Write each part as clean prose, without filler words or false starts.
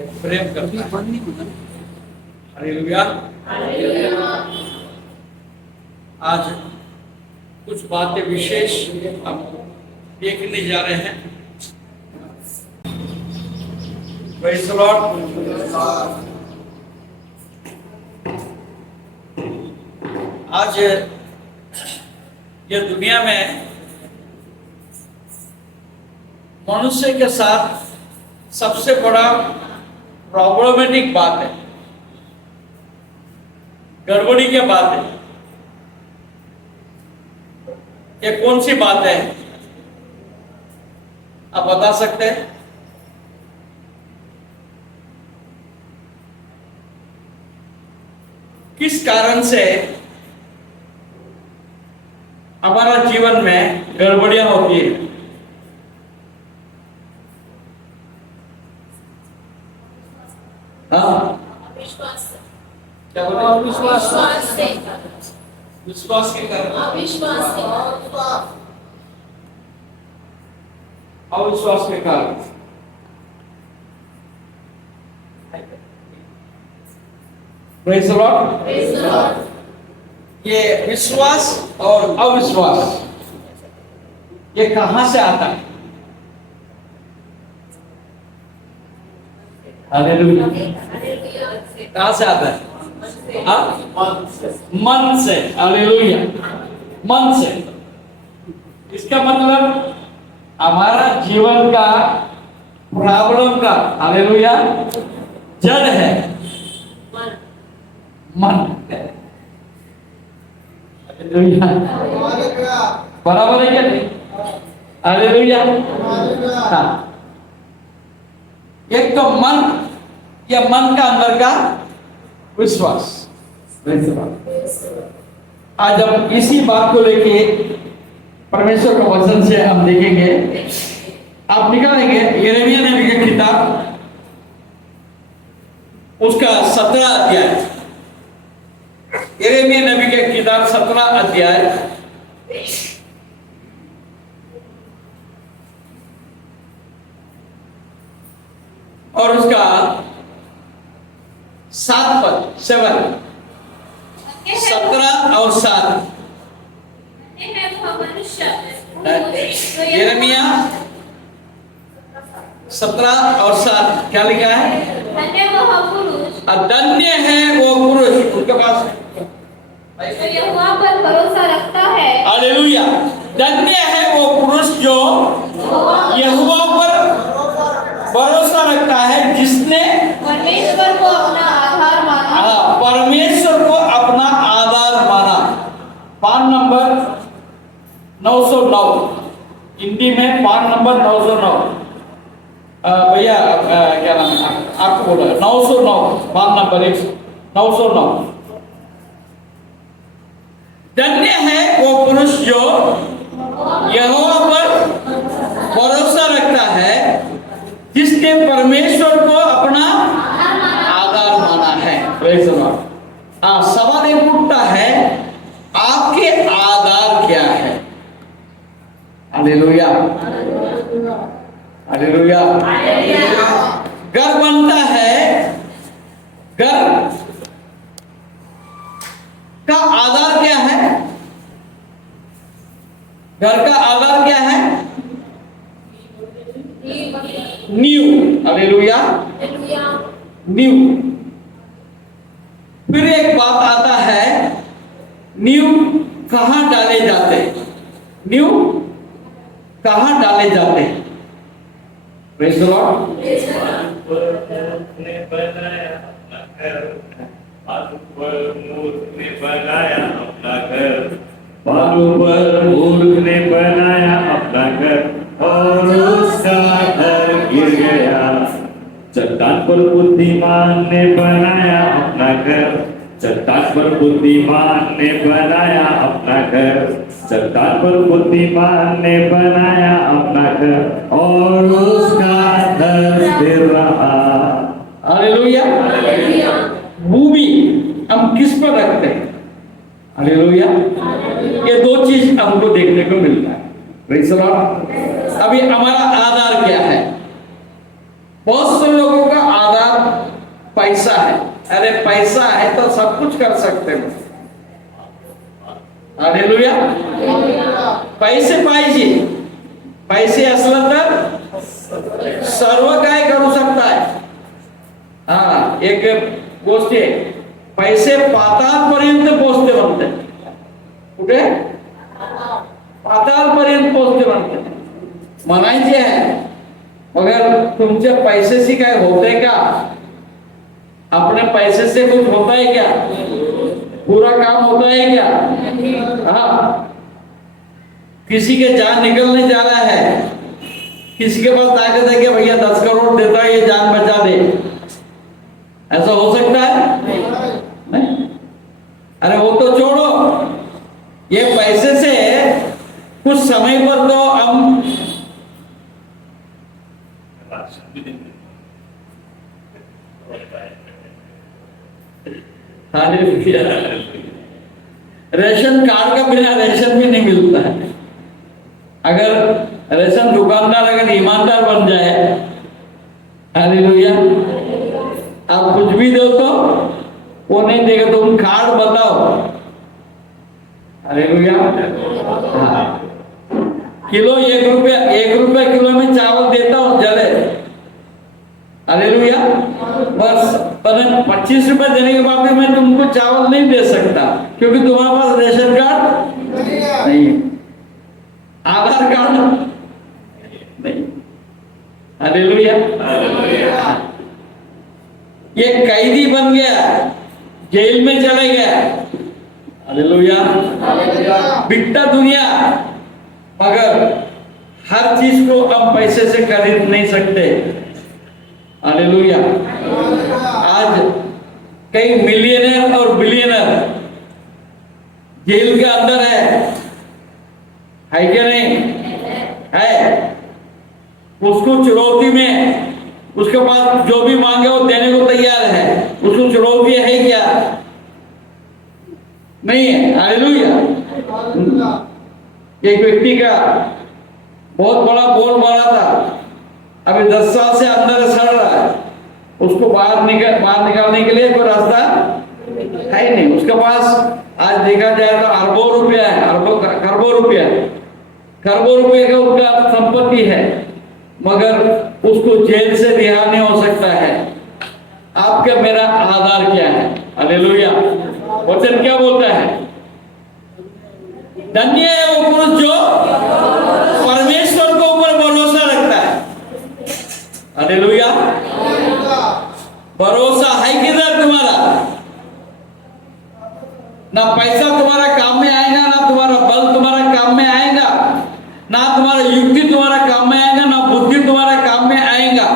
प्रेम करता है। हालेलुया। आज कुछ बातें विशेष हम देखने जा रहे हैं। Praise the Lord। आज ये दुनिया में मनुष्य के साथ सबसे बड़ा प्रॉब्लमेटिक बात है, गड़बड़ी की बात है। ये कौन सी बात है, आप बता सकते हैं? किस कारण से हमारा जीवन में गड़बड़ियां होती है? हाँ, क्या बोले? विश्वास के कारण, अविश्वास के कारण। Praise the Lord. ये विश्वास और अविश्वास ये कहां से आता है? हालेलुया। कहां से आता है? मन से। हालेलुया, मन से। इसका मतलब हमारा जीवन का प्रॉब्लम का, हालेलुया, जड़ है मन। बराबर है क्या नहीं? हालेलुया। हाँ, एक तो मन, या मन का अंदर का विश्वास। आज हम इसी बात को लेके परमेश्वर के वचन से हम देखेंगे। आप निकालेंगे यिर्मयाह नबी की किताब, उसका 17 अध्याय। यिर्मयाह नबी की किताब 17 अध्याय और उसका 7 पद, 7, 17 और 7। यिर्मयाह 17 और 7 क्या लिखा है? धन्य है वो पुरुष, उनके पास जो यहोवा पर भरोसा रखता है। हालेलुया। धन्य है वो पुरुष जो यहोवा पर भरोसा रखता है, जिसने परमेश्वर को अपना आधार माना। परमेश्वर को अपना आधार माना। पान नंबर 909, हिंदी में पान नंबर 909। भैया क्या नाम है आपको? बोला 909, पान नंबर 909। धन्य है वो पुरुष जो यहोवा पर भरोसा रखता है, जिसने परमेश्वर को अपना आधार माना है। Praise the Lord. सवाल एक उठता है, आपके आधार क्या है? Hallelujah, hallelujah. घर बनता है, घर का आधार क्या है? घर का आधार क्या है? नींव। हालेलुया, नींव। फिर एक बात आता है, नींव कहां डाले जाते? नींव कहां डाले जाते? Praise the Lord. बालू पर मूर्ख ने बनाया अपना घर और उसका घर गिर गया। चट्टान पर बुद्धिमान ने बनाया अपना घर, चट्टान पर बुद्धिमान ने बनाया अपना घर, चट्टान पर बुद्धिमान ने बनाया अपना घर और उसका घर स्थिर रहा। हालेलुया। भूमि हम किस पर रखते हैं? हालेलुया। ये दो चीज हमको देखने को मिलता है। Praise the Lord. अभी हमारा आधार क्या है? बहुत से लोगों का आधार पैसा है। अरे पैसा है तो सब कुछ कर सकते हो। हालेलुया। पैसे पाहिजे, पैसे असलं तर सर्व काय करू शकताय। हा, एक गोष्ट आहे, पैसे पाताळपर्यंत पोहोचते म्हणते। कुठे? पाताळपर्यंत पोहोचते म्हणते। म्हणायचे आहे मगर तुमच्या पैसे काय होते का? अपने पैसे से कुछ होता है क्या? पूरा काम होता है क्या? हाँ, किसी के जान निकलने जा रहा है, किसी के पास ताकत है कि भैया 10 करोड़ देता है, ये जान बचा दे, ऐसा हो सकता है? नहीं। अरे वो तो छोड़ो, ये पैसे से कुछ समय पर तो हम रेशन कार्ड का बिना रेशन भी नहीं मिलता है। अगर रेशन दुकानदार अगर ईमानदार बन जाए, हालेलुया, आप कुछ भी दो तो वो नहीं देगा, तुम कार्ड बताओ। हालेलुया। हाँ, किलो 1 रुपया किलो में चावल देता हूं जले। हालेलुया। बस 25 रुपए देने के बाद भी मैं तुमको चावल नहीं दे सकता, क्योंकि तुम्हारे पास रेशन कार्ड नहीं है, आधार कार्ड नहीं। हालेलुया। ये कैदी बन गया, जेल में चला गया। हालेलुया। बिकता दुनिया, मगर हर चीज को हम पैसे से खरीद नहीं सकते। हालेलुया। आज कई मिलियनर और बिलियनर जेल के अंदर है क्या नहीं है? उसको चुनौती में, उसके पास जो भी मांगे वो देने को तैयार है। उसको चुनौती है क्या? नहीं है। हालेलुया। एक व्यक्ति का बहुत बड़ा बोल मारा था, अभी 10 साल से अंदर सड़ रहा है, उसको बाहर निकालने के लिए कोई रास्ता है ही नहीं। उसके पास आज देखा जाए तो अरबों रुपया है, खरबों रुपया है, खरबों रुपये का उनका संपत्ति है, मगर उसको जेल से रिहा नहीं हो सकता है। आपका मेरा आधार क्या है? हालेलुया। वचन क्या बोलता है? धन्य है वो पुरुष जो परमेश्वर को ऊपर भरोसा रखता है। हालेलुया। भरोसा है किधर तुम्हारा? ना पैसा तुम्हारा काम में आएगा, ना तुम्हारा बल तुम्हारा काम में आएगा, ना तुम्हारा युक्ति तुम्हारा काम में आएगा, ना बुद्धि तुम्हारा काम में आएगा,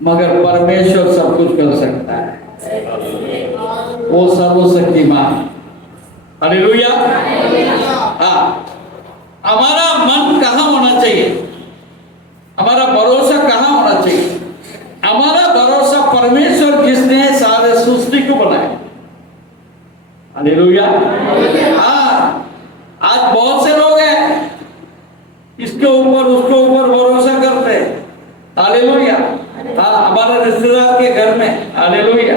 मगर परमेश्वर सब कुछ कर सकता है। वो सर्वशक्तिमान। हालेलुया। हाँ, हमारा मन कहाँ होना चाहिए? हमारा भरोसा कहाँ होना चाहिए? हमारा भरोसा परमेश्वर जिसने सारे सृष्टि को बनाया। हालेलुया। हाँ, आज बहुत से लोग हैं इसके ऊपर उसके ऊपर भरोसा करते हैं। हालेलुया। हाँ, हमारे रिश्तेदार के घर में, हालेलुया,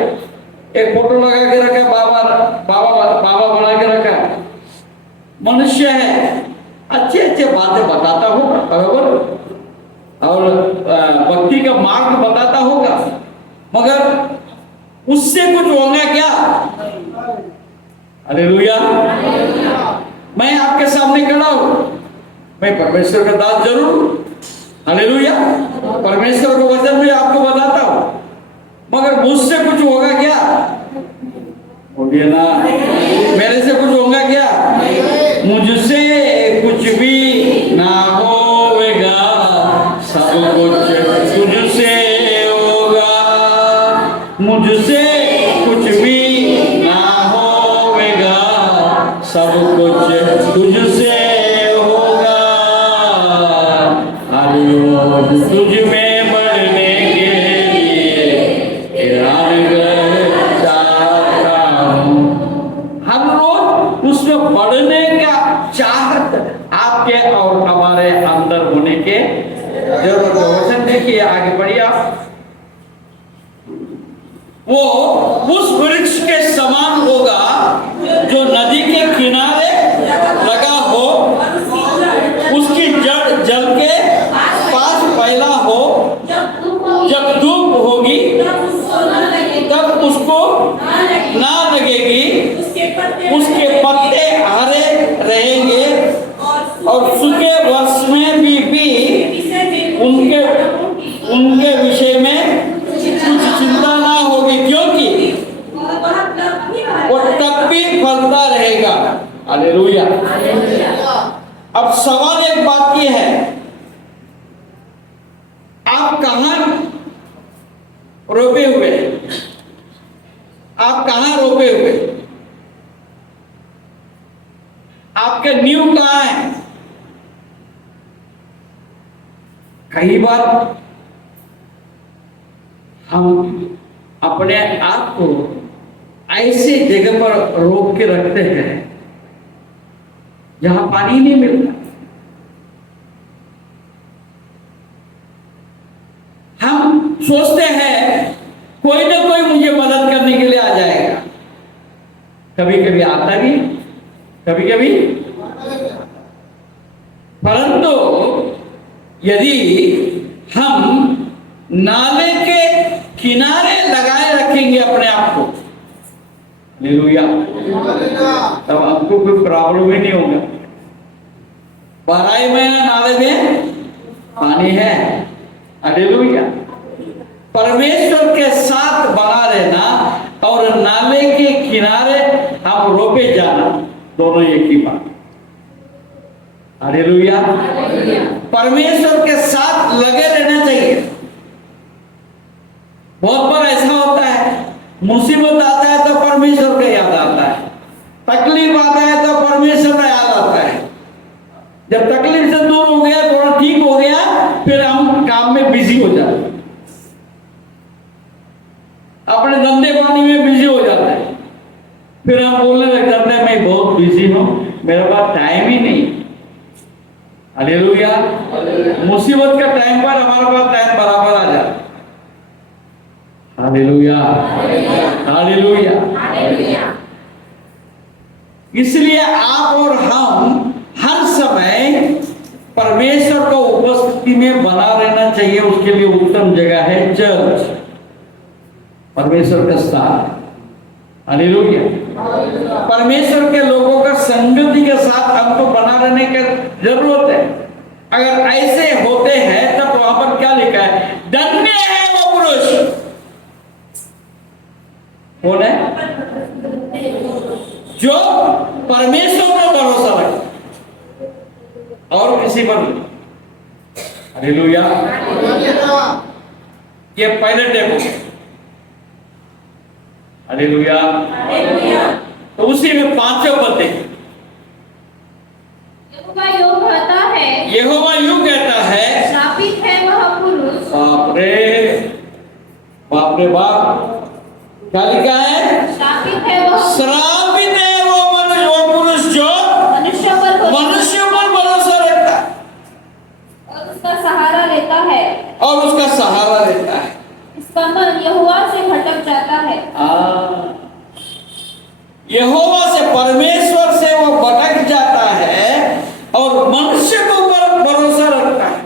एक फोटो लगा के रखा, बाबा बना के रखा। मनुष्य है, अच्छे अच्छे बातें बताता होगा, बराबर, और भक्ति का मार्ग बताता होगा, मगर उससे कुछ होगा क्या? हालेलुया। मैं आपके सामने खड़ा हूं, मैं परमेश्वर का दास जरूर, हालेलुया, परमेश्वर का वचन भी आपको बताता हूं, मगर मुझसे कुछ होगा क्या? बोलिए ना, मेरे से कुछ होगा क्या? मुझसे कुछ भी ना होगा, सब कुछ तुझसे होगा। मुझसे कुछ भी ना होगा, सब कुछ तुझसे होगा। तुझ में बढ़ने के लिए चाहता हूं। हर रोज उसमें बढ़ने का चाहत आपके और हमारे अंदर होने के जरूरत है। वचन देखिए, आगे बढ़िए आप। वो उस वृक्ष के समान होगा जो नदी के किनारे लगा हो, उसकी जड़ जल के पास फैला हो। जब धूप होगी तब उसको ना लगेगी, उसके पत्ते हरे रहेंगे और सूखे वर्ष में भी उनके विषय में कुछ चिंता ना होगी, क्योंकि वो तब भी फलता रहेगा। हालेलुया। अब सवाल एक बात की है, आप कहां रोपे हुए? आप कहां रोपे हुए? आपके नींव कहां है? कई बार हम अपने आप को ऐसी जगह पर रोक के रखते हैं जहां पानी नहीं मिलता। हम सोचते हैं कोई ना कोई मुझे मदद करने के लिए आ जाएगा। कभी कभी आता भी, कभी कभी, परंतु यदि हम नाले के किनारे लगाए रखेंगे अपने आप को, हालेलुया, तब आपको कोई प्रॉब्लम ही नहीं होगा। 12 महीना नाले में पानी है। हालेलुया। परमेश्वर के साथ बना रहना और नाले के किनारे हम रोपे जाना, दोनों एक ही बात। हालेलुया। परमेश्वर के साथ लगे रहना चाहिए। बहुत बार ऐसा होता है, मुसीबत आता है तो परमेश्वर का याद आता है, तकलीफ आता है तो परमेश्वर का याद आता है। जब तकलीफ से दूर हो गया, थोड़ा ठीक हो गया, फिर हम काम में बिजी हो जाते हैं, अपने धंधे पानी में बिजी हो जाते हैं। फिर हम बोलने लग जाते हैं मैं बहुत बिजी हूं, मेरे पास टाइम ही नहीं। हालेलुया। मुसीबत का टाइम पर हमारे पास टाइम बराबर आ जाता है। Hallelujah, hallelujah. इसलिए आप और हम हर समय परमेश्वर को उपस्थिति में बना रहना चाहिए। उसके लिए उत्तम जगह है चर्च, परमेश्वर का स्थान। हालेलुया। परमेश्वर के लोगों का संगति के साथ हमको बना रहने की जरूरत है। अगर ऐसे होते हैं तब वहां पर क्या लिखा है? धन्य है वो पुरुष। कौन है? जो परमेश्वर पर भरोसा रखे और किसी पर नहीं। हालेलुया। ये पहले टेप। हालेलुया। तो उसी में 5 पद यहोवा यूं कहता है, श्रापित है वह पुरुष। बाप रे बाप, क्या लिखा है? श्रापित है वो पुरुष जो मनुष्य पर भरोसा रखता है और उसका सहारा लेता है। इसका मन यहोवा से भटक जाता है। यहोवा से, परमेश्वर से वो भटक जाता है और मनुष्य के ऊपर भरोसा रखता है।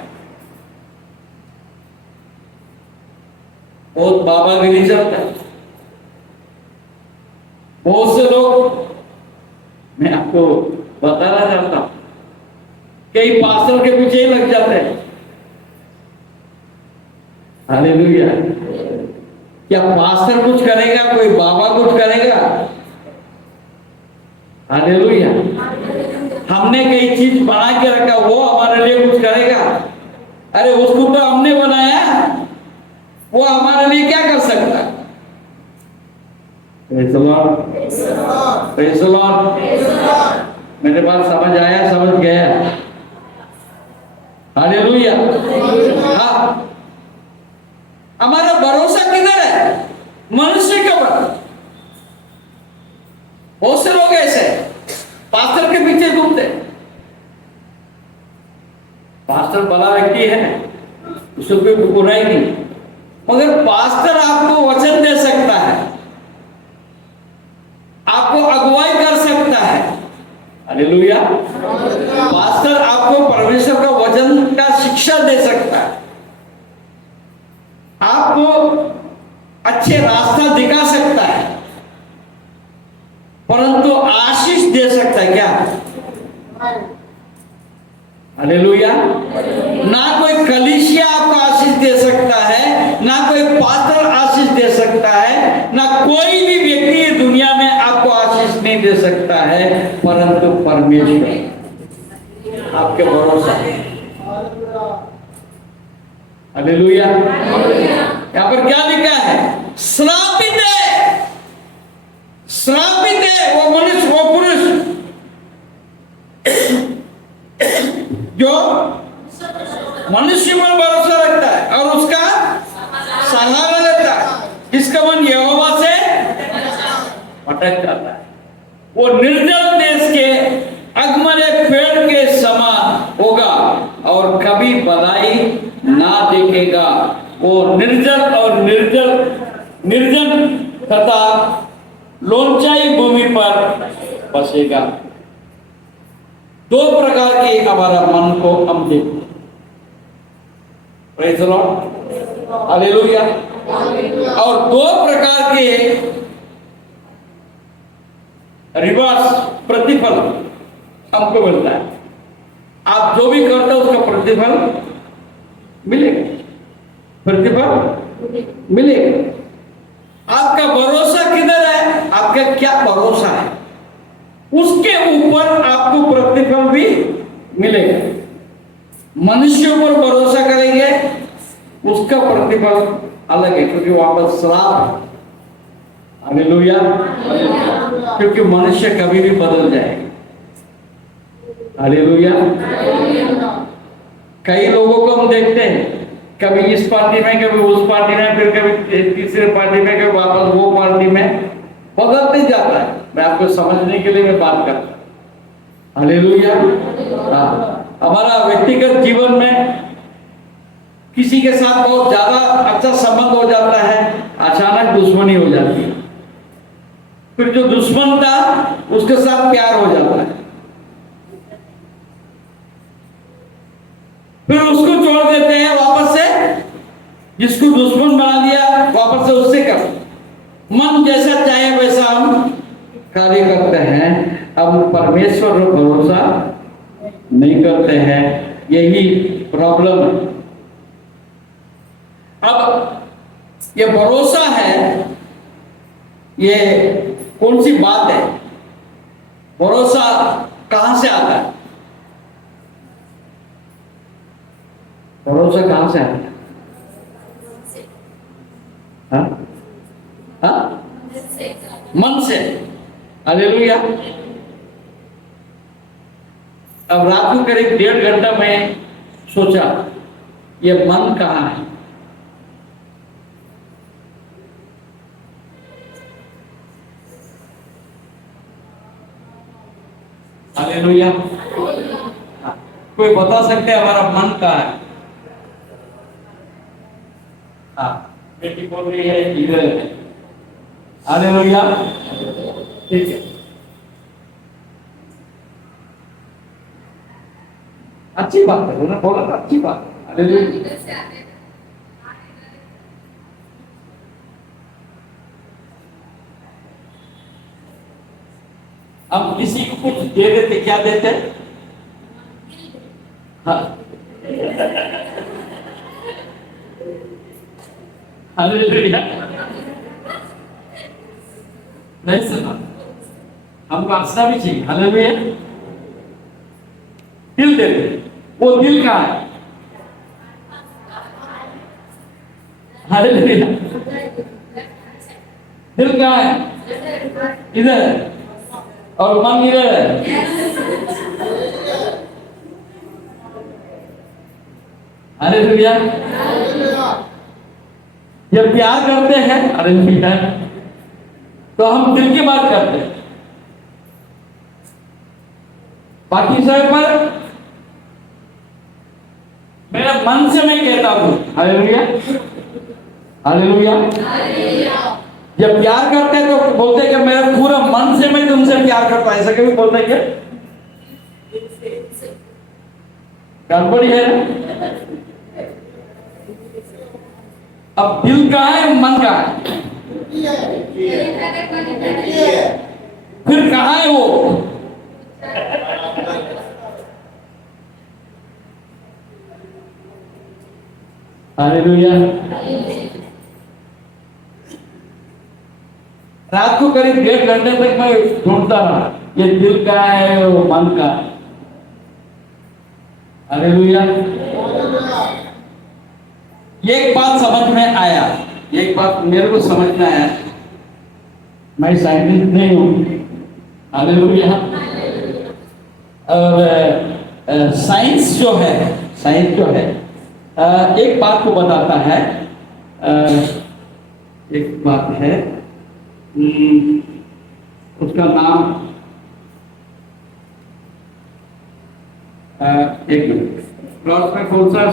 बहुत बाबागिरी चलता है। बहुत से लोग, मैं आपको बताना चाहता हूं, कई पास्टर के पीछे ही लग जाते हैं। हालेलुया। क्या पास्टर कुछ करेगा? कोई बाबा कुछ करेगा? हालेलुया। हमने कई चीज बना के रखा, वो हमारे लिए कुछ करेगा? अरे उसको तो हमने बनाया, वो हमारे लिए क्या कर सकता है? Praise the Lord, praise the Lord. मेरे बात समझ आया? समझ गया? हालेलुया। हाँ, हमारा भरोसा किधर है? मनुष्य के ऊपर। बहुत से लोग ऐसे पास्टर के पीछे घूमते। पास्टर भला व्यक्ति है, उसको कोई बुराई नहीं, मगर पास्टर आपको वचन दे सकता है, अच्छे रास्ता दिखा सकता है, परंतु आशीष दे सकता है क्या? हालेलुया। ना कोई कलीसिया आपको आशीष दे सकता है, ना कोई पास्टर आशीष दे सकता है, ना कोई भी व्यक्ति ये दुनिया में आपको आशीष नहीं दे सकता है, परंतु परमेश्वर आपके भरोसा है। हालेलुया। यहां पर क्या लिखा है? श्रापित है, श्रापित है वो मनुष्य, वो पुरुष जो मनुष्य पर भरोसा रखता है और उसका सहारा लेता है, जिसका मन यहोवा से भटक जाता है, वो निर्जल देश के अगमरे पेड़ के समान होगा और कभी भलाई ना देखेगा। वो निर्जल और निर्जन तथा लोनचाई भूमि पर बसेगा। दो प्रकार के हमारा मन को हम देखते हैं। Praise the Lord, hallelujah. और दो प्रकार के रिवर्स प्रतिफल हमको मिलता है। आप जो भी करते हो उसका प्रतिफल मिलेगा, प्रतिफल मिलेगा। आपका भरोसा किधर है? आपका क्या भरोसा है, उसके ऊपर आपको प्रतिफल भी मिलेगा। मनुष्यों पर भरोसा करेंगे उसका प्रतिफल अलग है, क्योंकि वहां पर श्राप। हालेलुया। क्योंकि मनुष्य कभी भी बदल जाएगा। हालेलुया। कई लोगों को हम देखते हैं, कभी इस पार्टी में, कभी उस पार्टी में, फिर कभी तीसरे पार्टी में, कभी वापस वो पार्टी में, बदलते जाता है। मैं आपको समझने के लिए मैं बात करता हूं। हालेलुया। हमारा व्यक्तिगत जीवन में किसी के साथ बहुत ज्यादा अच्छा संबंध हो जाता है, अचानक दुश्मनी हो जाती है, फिर जो दुश्मन था उसके साथ प्यार हो जाता है, फिर उसको छोड़ देते हैं, वापस से जिसको दुश्मन बना दिया वापस से उससे कर, मन जैसा चाहे वैसा हम कार्य करते हैं। हम परमेश्वर पर भरोसा नहीं करते हैं, यही प्रॉब्लम है। अब ये भरोसा है, ये कौन सी बात है? भरोसा कहां से आता है? भरोसा कहां से आता है? हाँ? हाँ? मन से। हालेलुया। अब रात को करीब 1.5 घंटा मैं सोचा ये मन कहाँ है। हालेलुया। कोई बता सकते हैं हमारा मन कहाँ है? हाँ, बेटी बोल रही है इधर है। हालेलुया। ठीक है, अच्छी बात है ना, बोला था अच्छी बात है। हालेलुया। हम किसी को कुछ दे देते, क्या देते? हाँ। हालेलुया। नहीं सुना, हमको हंसना भी चाहिए। हालेलुया। दिल दे दे, वो दिल का है। हालेलुया। दिल का है इधर और मन इधर है। हालेलुया। जब प्यार करते हैं, हालेलुया, तो हम दिल की बात करते हैं। बाकी सब पर मेरा मन से मैं कहता हूं। हालेलुया। हालेलुया। जब प्यार करते हैं तो बोलते हैं कि मेरा पूरा मन से मैं तुमसे प्यार करता हूं, ऐसा कभी बोलते हैं क्या? गड़बड़ी है ना? अब दिल का है, मन क्या है? फिर कहाँ है वो? हालेलुया। रात को करीब 1.5 घंटे तक मैं ढूंढता रहा, ये दिल का है वो मन का। हालेलुया। एक बात समझ में आया, एक बात मेरे को समझ में आया, मैं साइंटिस्ट नहीं हूँ। हालेलुया। और साइंस जो है, साइंस जो है एक बात को बताता है। एक बात है, उसका नाम एक मिनट, प्लॉट में कौन सा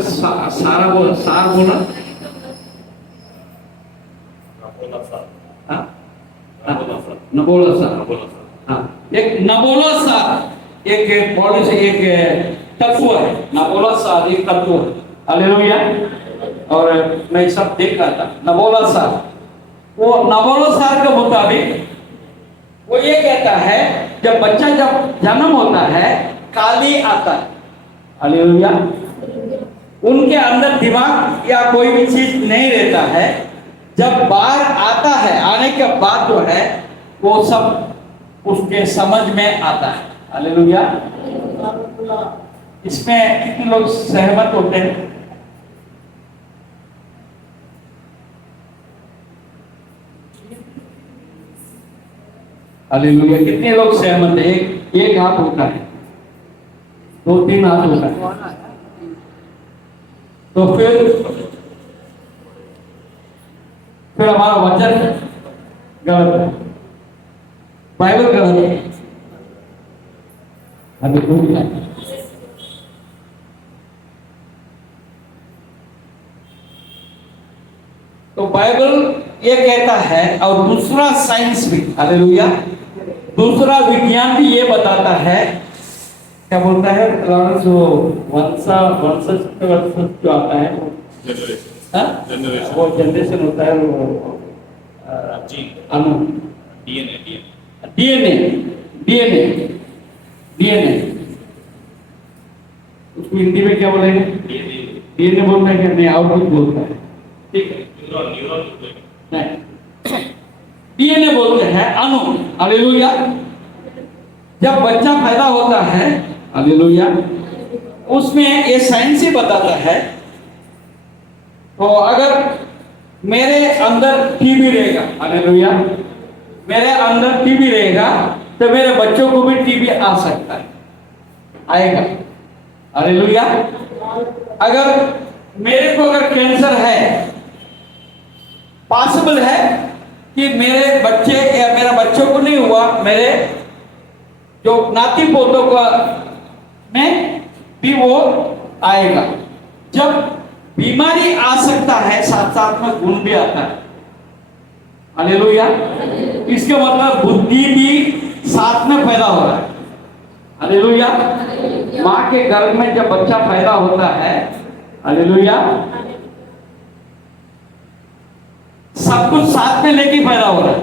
सारा बोला, सार बोला, नबोला सार। हाँ, एक नबोला सार एक बॉडी से एक तत्व है। नबोला सार एक तत्व है। हालेलुया। और मैं सब देख रहा था नबोला सार, वो नबोला सार के मुताबिक वो ये कहता है जब बच्चा जब जन्म होता है काली आता है। हालेलुया। उनके अंदर दिमाग या कोई भी चीज नहीं रहता है। जब बाहर आता है, आने के बाद जो है वो सब उसके समझ में आता है। हालेलुया। इसमें कितने लोग सहमत होते हैं? हालेलुया। कितने लोग सहमत है? एक हाथ होता है, 2-3 हाथ होता है। तो फिर हमारा वचन गलत है, बाइबल गलत है। हालेलुया। तो बाइबल ये कहता है, और दूसरा साइंस भी, हालेलुया, दूसरा विज्ञान भी ये बताता है, क्या बोलता है लॉरेंस, वो वंशज जो आता है वो जनरेशन होता है, वो डीएनए उसको हिंदी में क्या बोलेंगे? डीएनए बोलते हैं क्या? नहीं, और कुछ बोलता है। ठीक है, नहीं, डीएनए बोलते हैं अणु। हालेलुया। जब बच्चा पैदा होता है, हालेलुया, उसमें ये साइंस ही बताता है। तो अगर मेरे अंदर टीबी रहेगा, हालेलुया, मेरे अंदर टीबी रहेगा तो मेरे बच्चों को भी टीबी आ सकता है, आएगा। हालेलुया। अगर मेरे को अगर कैंसर है, पॉसिबल है कि मेरे बच्चे या मेरा बच्चों को नहीं हुआ, मेरे जो नाती पोतों का में भी वो आएगा। जब बीमारी आ सकता है, साथ साथ में गुण भी आता है। हालेलुया। इसका मतलब बुद्धि भी साथ में पैदा हो रहा है। हालेलुया। माँ के गर्भ में जब बच्चा पैदा होता है, हालेलुया, सब कुछ साथ में लेके पैदा हो रहा है,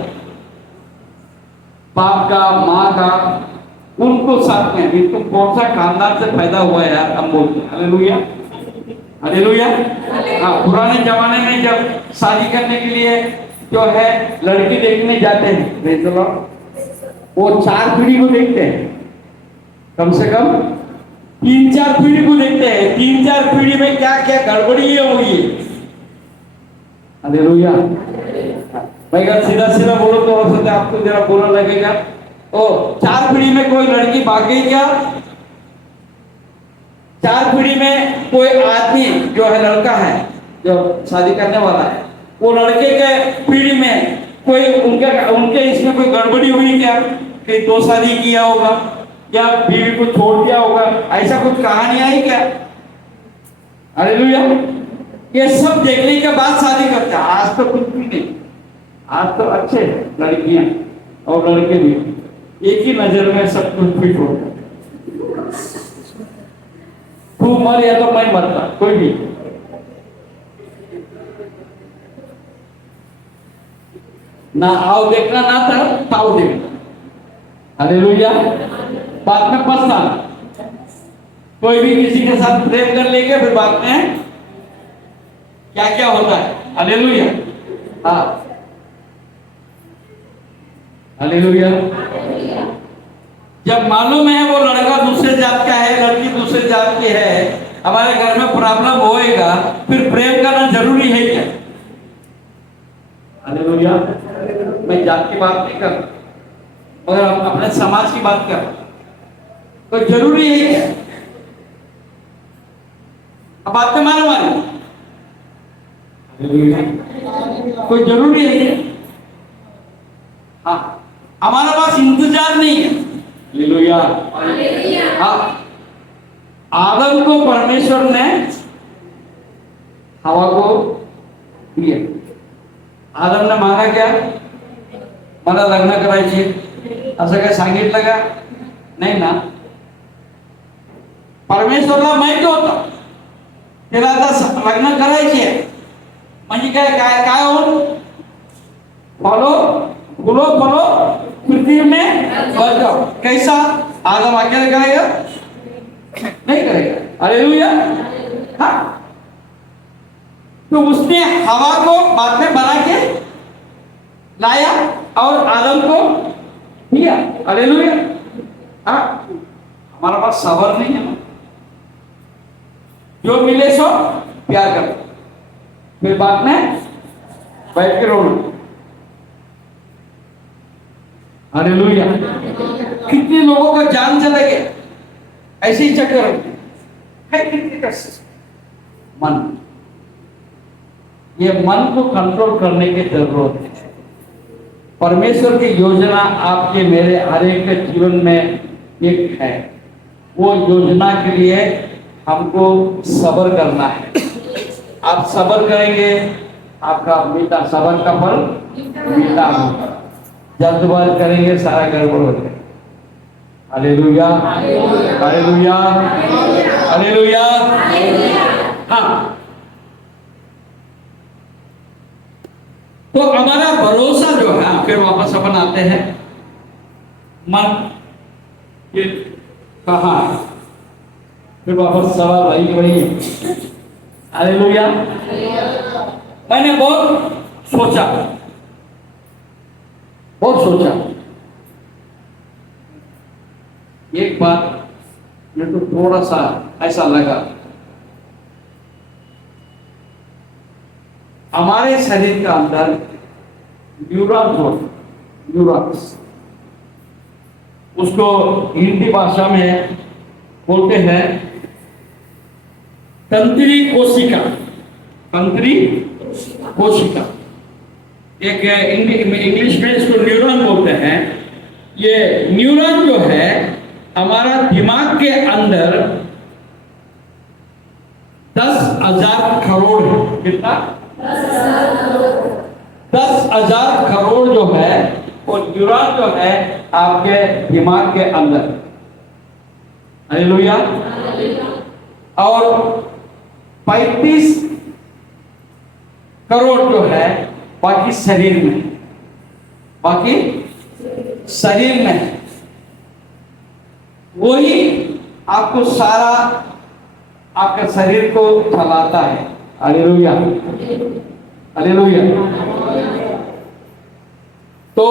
बाप का, माँ का, उनको साथ में। भी तुम कौन सा खानदान से पैदा हुआ है यार, हम बोलते हैं। हालेलुया। हालेलुया। हाँ, पुराने जमाने में जब शादी करने के लिए जो है लड़की देखने जाते हैं, प्रेज़ द लॉर्ड, वो 4 पीढ़ी को देखते हैं, कम से कम 3-4 पीढ़ी को देखते हैं। 3-4 पीढ़ी में क्या क्या गड़बड़ी हुई है। हालेलुया। मैं अगर सीधा सीधा बोलो तो हो सकता है आपको जरा बुरा लगेगा। तो 4 पीढ़ी में कोई लड़की भाग गई क्या? 4 पीढ़ी में कोई आदमी जो है, लड़का है जो शादी करने वाला है, वो लड़के के पीढ़ी में कोई उनके इसमें कोई गड़बड़ी हुई क्या? कहीं 2 शादी किया होगा या बीवी को छोड़ दिया होगा, ऐसा कुछ कहानी आई क्या? हालेलुया। ये सब देखने के बाद शादी करते हैं। आज तो कुछ भी नहीं, आज तो अच्छे लड़कियां और लड़के भी एक ही नजर में सब कुछ फिट हो गया। तू मर या तो मैं मरता, कोई भी। ना आओ देखना ना था ताओ देखना। हालेलुया। बाद में पछताना। कोई भी किसी के साथ प्रेम कर लेंगे फिर बाद में क्या क्या होता है। हालेलुया। हाँ, हालेलुया। जब मालूम है वो लड़का दूसरे जात का है, लड़की दूसरे जात की है, हमारे घर में प्रॉब्लम होएगा, फिर प्रेम करना जरूरी है क्या? हालेलुया। मैं जात की बात नहीं कर रहा, मगर अपने समाज की बात कर रहा। तो जरूरी है क्या? अब बात में मारो मारी। कोई जरूरी है क्या? हाँ, हमारे पास इंतजार नहीं है। हालेलुया। हाँ, आदम को परमेश्वर ने हवा को दिया। आदम ने मांगा क्या? मला लग्न करायचे, असं काय सांगितलं का? नाही ना. परमेश्वरला माहिती होतं त्याला आता लग्न करायचे म्हणजे काय काय काय होऊन फॉलो फॉलो फॉलो पृथ्वी में बढ़ जाओ। कैसा? आदम अकेले करेगा? नहीं करेगा। हालेलुया। हाँ, तो उसने हवा को बाद में बना के लाया और आदम को दिया। हालेलुया। हाँ, हमारा पास सबर नहीं है ना, जो मिले सो प्यार करो, फिर बाद में बैठ के रोना। हालेलुया। कितने लोगों को जान चले गए ऐसे ही चक्कर है। कितने कष्ट मन, ये मन को कंट्रोल करने की जरूरत है। परमेश्वर की योजना आपके मेरे हर एक के जीवन में एक है। वो योजना के लिए हमको सब्र करना है। आप सब्र करेंगे, आपका मीठा सब्र का फल मीठा होगा। जल्दबाज करेंगे सारा गड़बड़ हो जाएगा। हालेलुया। हालेलुया। हालेलुया। हाँ, तो हमारा भरोसा जो है, फिर वापस अपन आते हैं मन ये कहा, फिर वापस सवाल वही। हालेलुया। मैंने बहुत सोचा, एक बात मेरे को थोड़ा सा ऐसा लगा, हमारे शरीर का अंदर न्यूरॉन्स, उसको हिंदी भाषा में बोलते हैं तंत्री कोशिका। एक इंग्लिश में इसको न्यूरॉन बोलते हैं। ये न्यूरॉन जो है हमारा दिमाग के अंदर 10,000 करोड़ है। कितना? 10,000 करोड़ जो है वो न्यूरॉन जो है आपके दिमाग के अंदर। हालेलुया। और 35 करोड़ जो है बाकी शरीर में, वही आपको सारा आपके शरीर को चलाता है। हालेलुया। हालेलुया। तो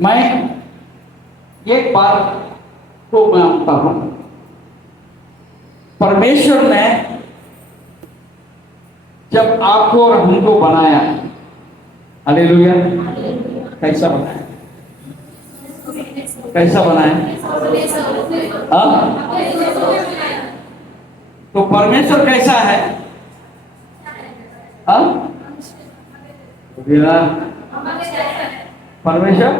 मैं एक बात को मानता हूं, परमेश्वर ने जब आपको और हमको बनाया, हालेलुया, कैसा बनाया? हाँ? तो परमेश्वर कैसा है? हाँ? परमेश्वर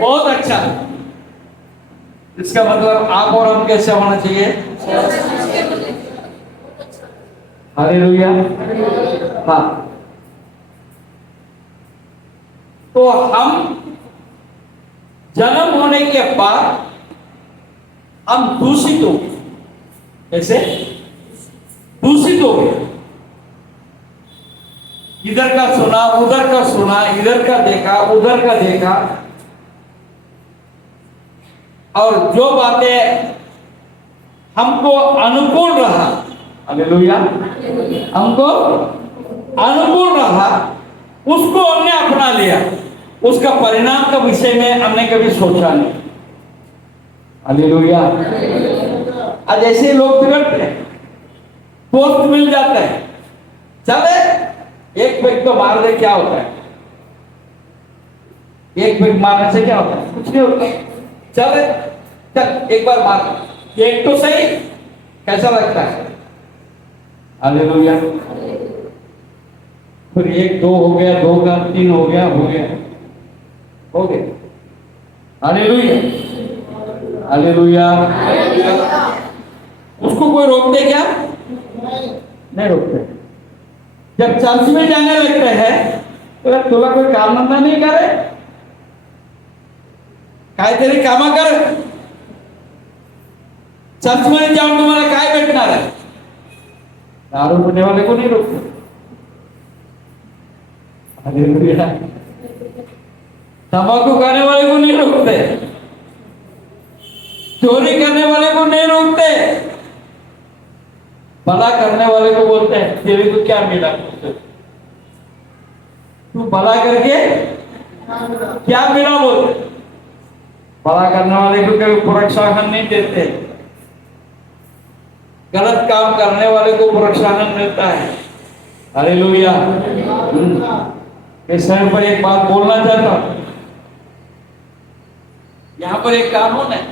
बहुत अच्छा। इसका मतलब आप और हम कैसे होना चाहिए? हालेलुया। हाँ, तो हम जन्म होने के बाद हम दूषित हो गए। कैसे दूषित हो गए? इधर का सुना, उधर का सुना, इधर का देखा, उधर का देखा, और जो बातें हमको अनुकूल रहा, हालेलुया, हमको अनुकूल रहा, उसको हमने अपना लिया। उसका परिणाम का विषय में हमने कभी सोचा नहीं। हालेलुया। आज ऐसे लोग बिगड़ते हैं, दोस्त मिल जाते हैं, चले एक पेग तो मार दे, क्या होता है? एक पेग मारने से क्या होता है? कुछ नहीं होता। चले चल एक बार मार, एक तो सही, कैसा लगता है? हालेलुया। फिर एक दो हो गया, दो का तीन हो गया, हो गया, हो गया। Hallelujah, hallelujah. उसको कोई रोकते क्या? नहीं रोकते। जब चर्च में जाने लगते हैं तो तुला कोई काम धंधा नहीं करे, काहीतरी कामा कर, चर्च में जाऊं तुम्हारा काय भेटणार है? दारू पीने वाले को नहीं रोकते। हालेलुया। तंबाकू खाने वाले को नहीं रोकते, चोरी करने वाले को नहीं रोकते, भला करने वाले को बोलते हैं तेरे को क्या मिला, तू भला करके क्या मिला बोलते। भला करने वाले को कभी प्रोत्साहन नहीं देते, गलत काम करने वाले को प्रोत्साहन मिलता है। हालेलुया। इस समय पर एक बात बोलना चाहता हूं। यहां पर एक कानून है,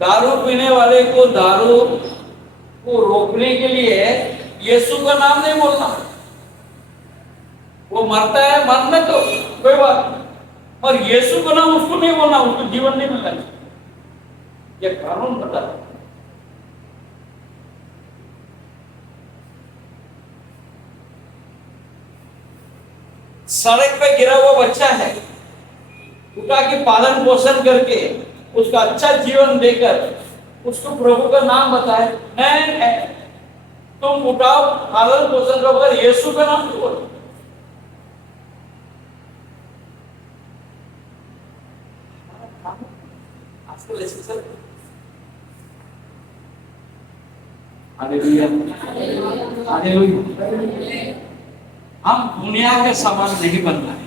दारू पीने वाले को दारू को रोकने के लिए यीशु का नाम नहीं बोलना। वो मरता है, मरने तो कोई बात, और यीशु का नाम उसको नहीं बोलना, उसको जीवन नहीं मिलना। ये कानून बता। सड़क पे गिरा हुआ बच्चा है, उठा के पालन पोषण करके उसका अच्छा जीवन देकर उसको प्रभु का नाम बताए। नहीं, तुम उठाओ पालन पोषण करो, अगर यीशु का नाम तो बोलो। आजकल ऐसे चल। Hallelujah, hallelujah. हम दुनिया के समान नहीं बनना है।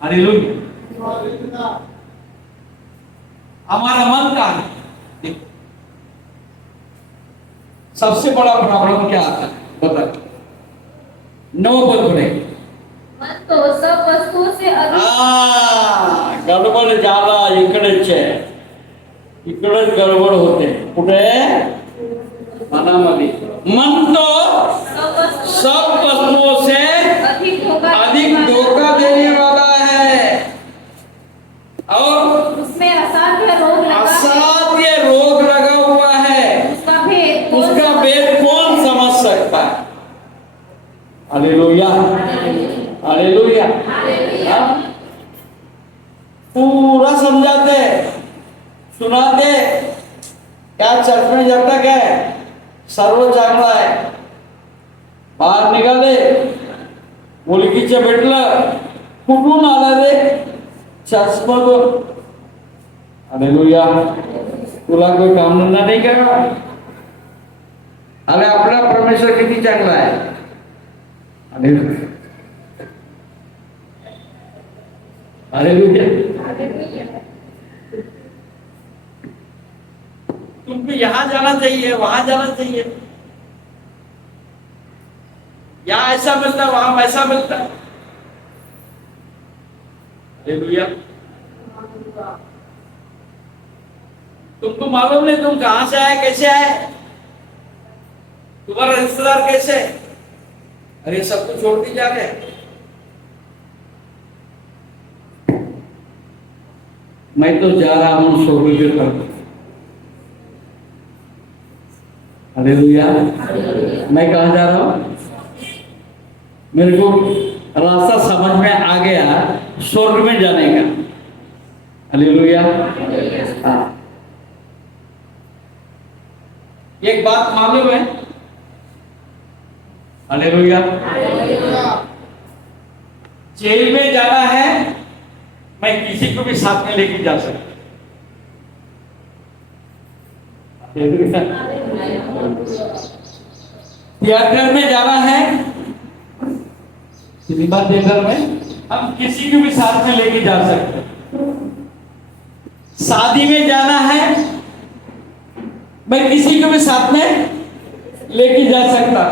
हालेलुया। हमारा मन का है। सबसे बड़ा प्रॉब्लम क्या आता है बता? 9 बोल पड़े। मन तो सब वस्तुओं से अधिक गडबड ज्यादा इकडेच आहे, इकडेच गडबड होते। कुठे? मनामध्ये। मन तो सब वस्तुओं से अधिक धोखा देने वाला है, और उसमें असाध्य रोग लगा हुआ है। उसका भेद कौन समझ सकता है? Hallelujah, hallelujah. पूरा समझाते, सुनाते, क्या चर्च में जब तक है सर्व चांगला आहे, बाहेर निघाले मुलगीचे भेटलं, कुठून आला रे? चर्च मधून। हालेलुया। तुला कोई काम धंदा नाही का? अरे आपला परमेश्वर किती चांगला आहे। Hallelujah, hallelujah. तुमको यहाँ जाना चाहिए, वहां जाना चाहिए, यहाँ ऐसा मिलता है, वहां वैसा मिलता है। हालेलुया। तुमको मालूम नहीं तुम कहां से आए, कैसे आए, तुम्हारा रिश्तेदार कैसे है? अरे सब कुछ छोड़ के जा रहे हैं। मैं तो जा रहा हूं स्वर्ग की तरफ। हालेलुया। मैं कहा जा रहा हूं? मेरे को रास्ता समझ में आ गया स्वर्ग में जाने का। हालेलुया। हाँ, एक बात मालूम है, हालेलुया। जेल में जाना है, मैं किसी को भी साथ में लेके जा सकता। थिएटर में जाना है, सिनेमा थिएटर में हम किसी को भी साथ में लेके जा सकते। शादी में जाना है, मैं किसी को भी साथ में लेके जा सकता।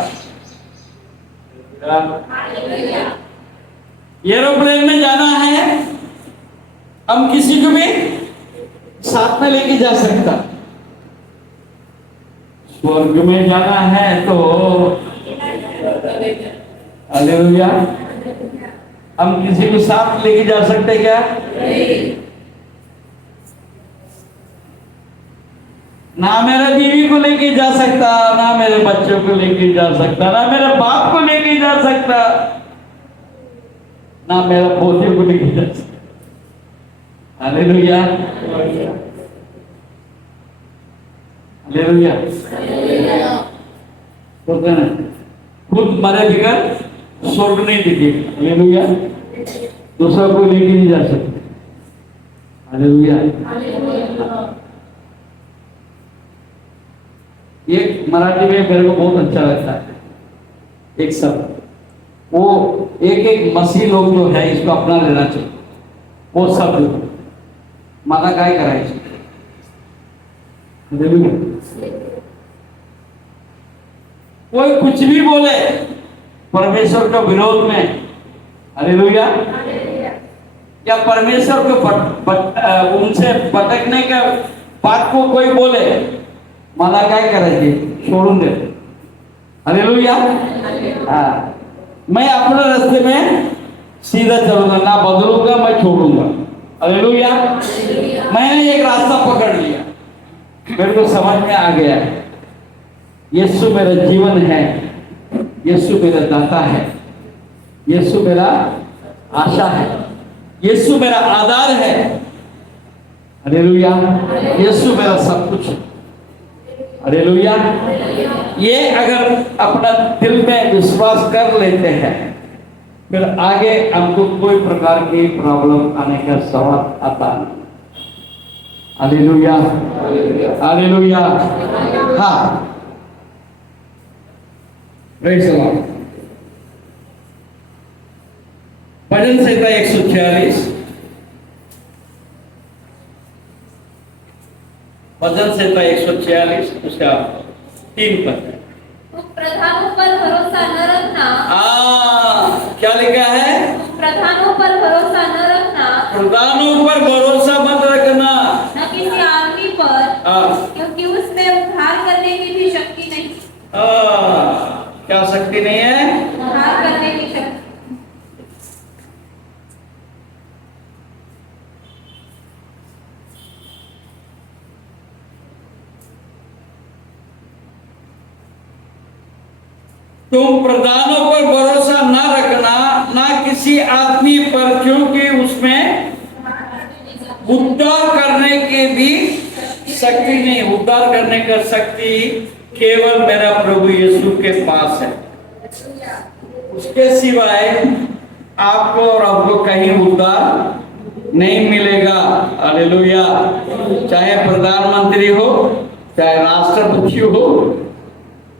एरोप्लेन में जाना है, हम किसी को भी साथ में लेके जा सकता। स्वर्ग में जाना है तो हालेलुया, हम किसी को साथ लेके जा सकते क्या? ना मेरे बीवी को लेके जा सकता, ना मेरे बच्चों को लेके जा सकता, ना मेरे बाप को लेके जा सकता, ना मेरा पोते को लेके जा सकता। Hallelujah, hallelujah. तो खुद मरे बगैर स्वर्ग नहीं दिखेगा। हालेलुया, दूसरा कोई लेके नहीं जा सकता। हालेलुया। एक मराठी में मेरे को बहुत अच्छा लगता है एक शब्द, वो एक मसीह लोग जो है इसको अपना लेना चाहिए। वो शब्द माता काय करायची। कोई कुछ भी बोले परमेश्वर के विरोध में, हालेलुया, या परमेश्वर को उनसे भटकने के बात को कोई बोले, मला काय करायचे, छोड़ून दे। हालेलुया। हाँ, मैं अपने रास्ते में सीधा चलूंगा, ना बदलूंगा, मैं छोड़ूंगा। हालेलुया। मैंने एक रास्ता पकड़ लिया, मेरे को समझ में आ गया यीशु मेरा जीवन है, यीशु मेरा दाता है, यीशु मेरा आशा है, यीशु मेरा आधार है। हालेलुया, यीशु मेरा सब कुछ है। हालेलुया। ये अगर अपना दिल में विश्वास कर लेते हैं, फिर आगे हमको कोई प्रकार की प्रॉब्लम आने का सवाल आता नहीं। Hallelujah, hallelujah. हाँ, प्रेज़ द लॉर्ड। भजन संहिता 146, भजन संहिता 146 उसका 3 पद। तुम प्रधानों पर भरोसा न रखना। क्या लिखा है? तुम प्रधानों पर भरोसा न रखना, प्रधानों पर भरोसा मत रखना, न किसी आदमी पर, क्योंकि उसमें उद्धार करने की भी शक्ति नहीं। क्या शक्ति नहीं है? उद्धार करने की शक्ति। तुम प्रधानों पर भरोसा न रखना, ना किसी आदमी पर, क्योंकि उसमें उद्धार करने की भी शक्ति नहीं। उद्धार करने का शक्ति केवल मेरा प्रभु यीशु के पास है। उसके सिवाय आपको और हमको कहीं उद्धार नहीं मिलेगा। हालेलुया। चाहे प्रधानमंत्री हो, चाहे राष्ट्रपति हो,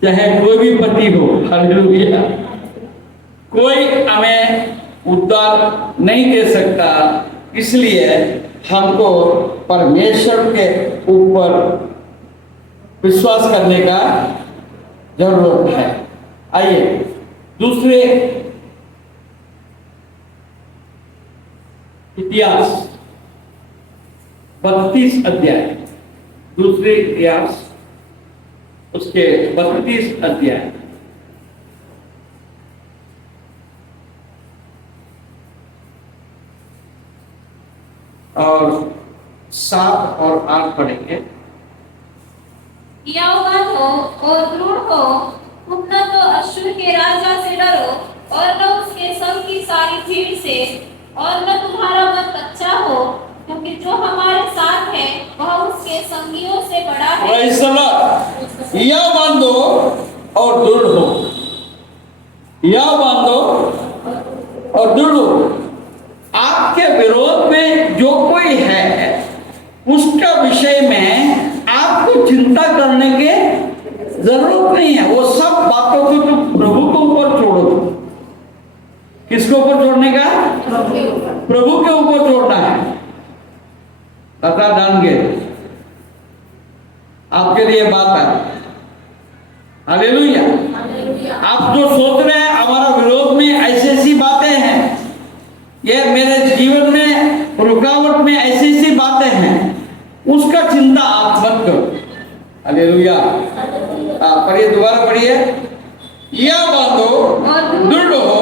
चाहे कोई भी पति हो, हालेलुया, कोई हमें उद्धार नहीं दे सकता। इसलिए हमको परमेश्वर के ऊपर विश्वास करने का जरूरत है। आइए दूसरे इतिहास 32 अध्याय, दूसरे इतिहास उसके 32 अध्याय और 7 और 8 पढ़ेंगे। यहोवान हो और दृढ़ हो, तुम न तो अश्शूर के राजा से डरो और न उसके संग की सारी भीड़ से, और न तुम्हारा मन कच्चा हो, क्योंकि जो हमारे साथ है वह उसके संगियों से बड़ा है। यह बांधो और दृढ़ हो। या बांधो और दृढ़ हो। आपके विरोध में जो कोई है उसका विषय में आपको चिंता करने की जरूरत नहीं है। वो सब बातों को तुम प्रभु के ऊपर छोड़ो। किसके ऊपर छोड़ने का? प्रभु के ऊपर छोड़ना है। कथा जान के आपके लिए बात है। हालेलुया। आप जो सोच रहे हैं हमारा विरोध में ऐसी ऐसी बातें हैं, ये मेरे जीवन में रुकावट में ऐसी ऐसी बातें हैं, उसका चिंता आप मत करो। हालेलुया। पढ़िए, दोबारा पढ़िए। या बांधो दृढ़ हो,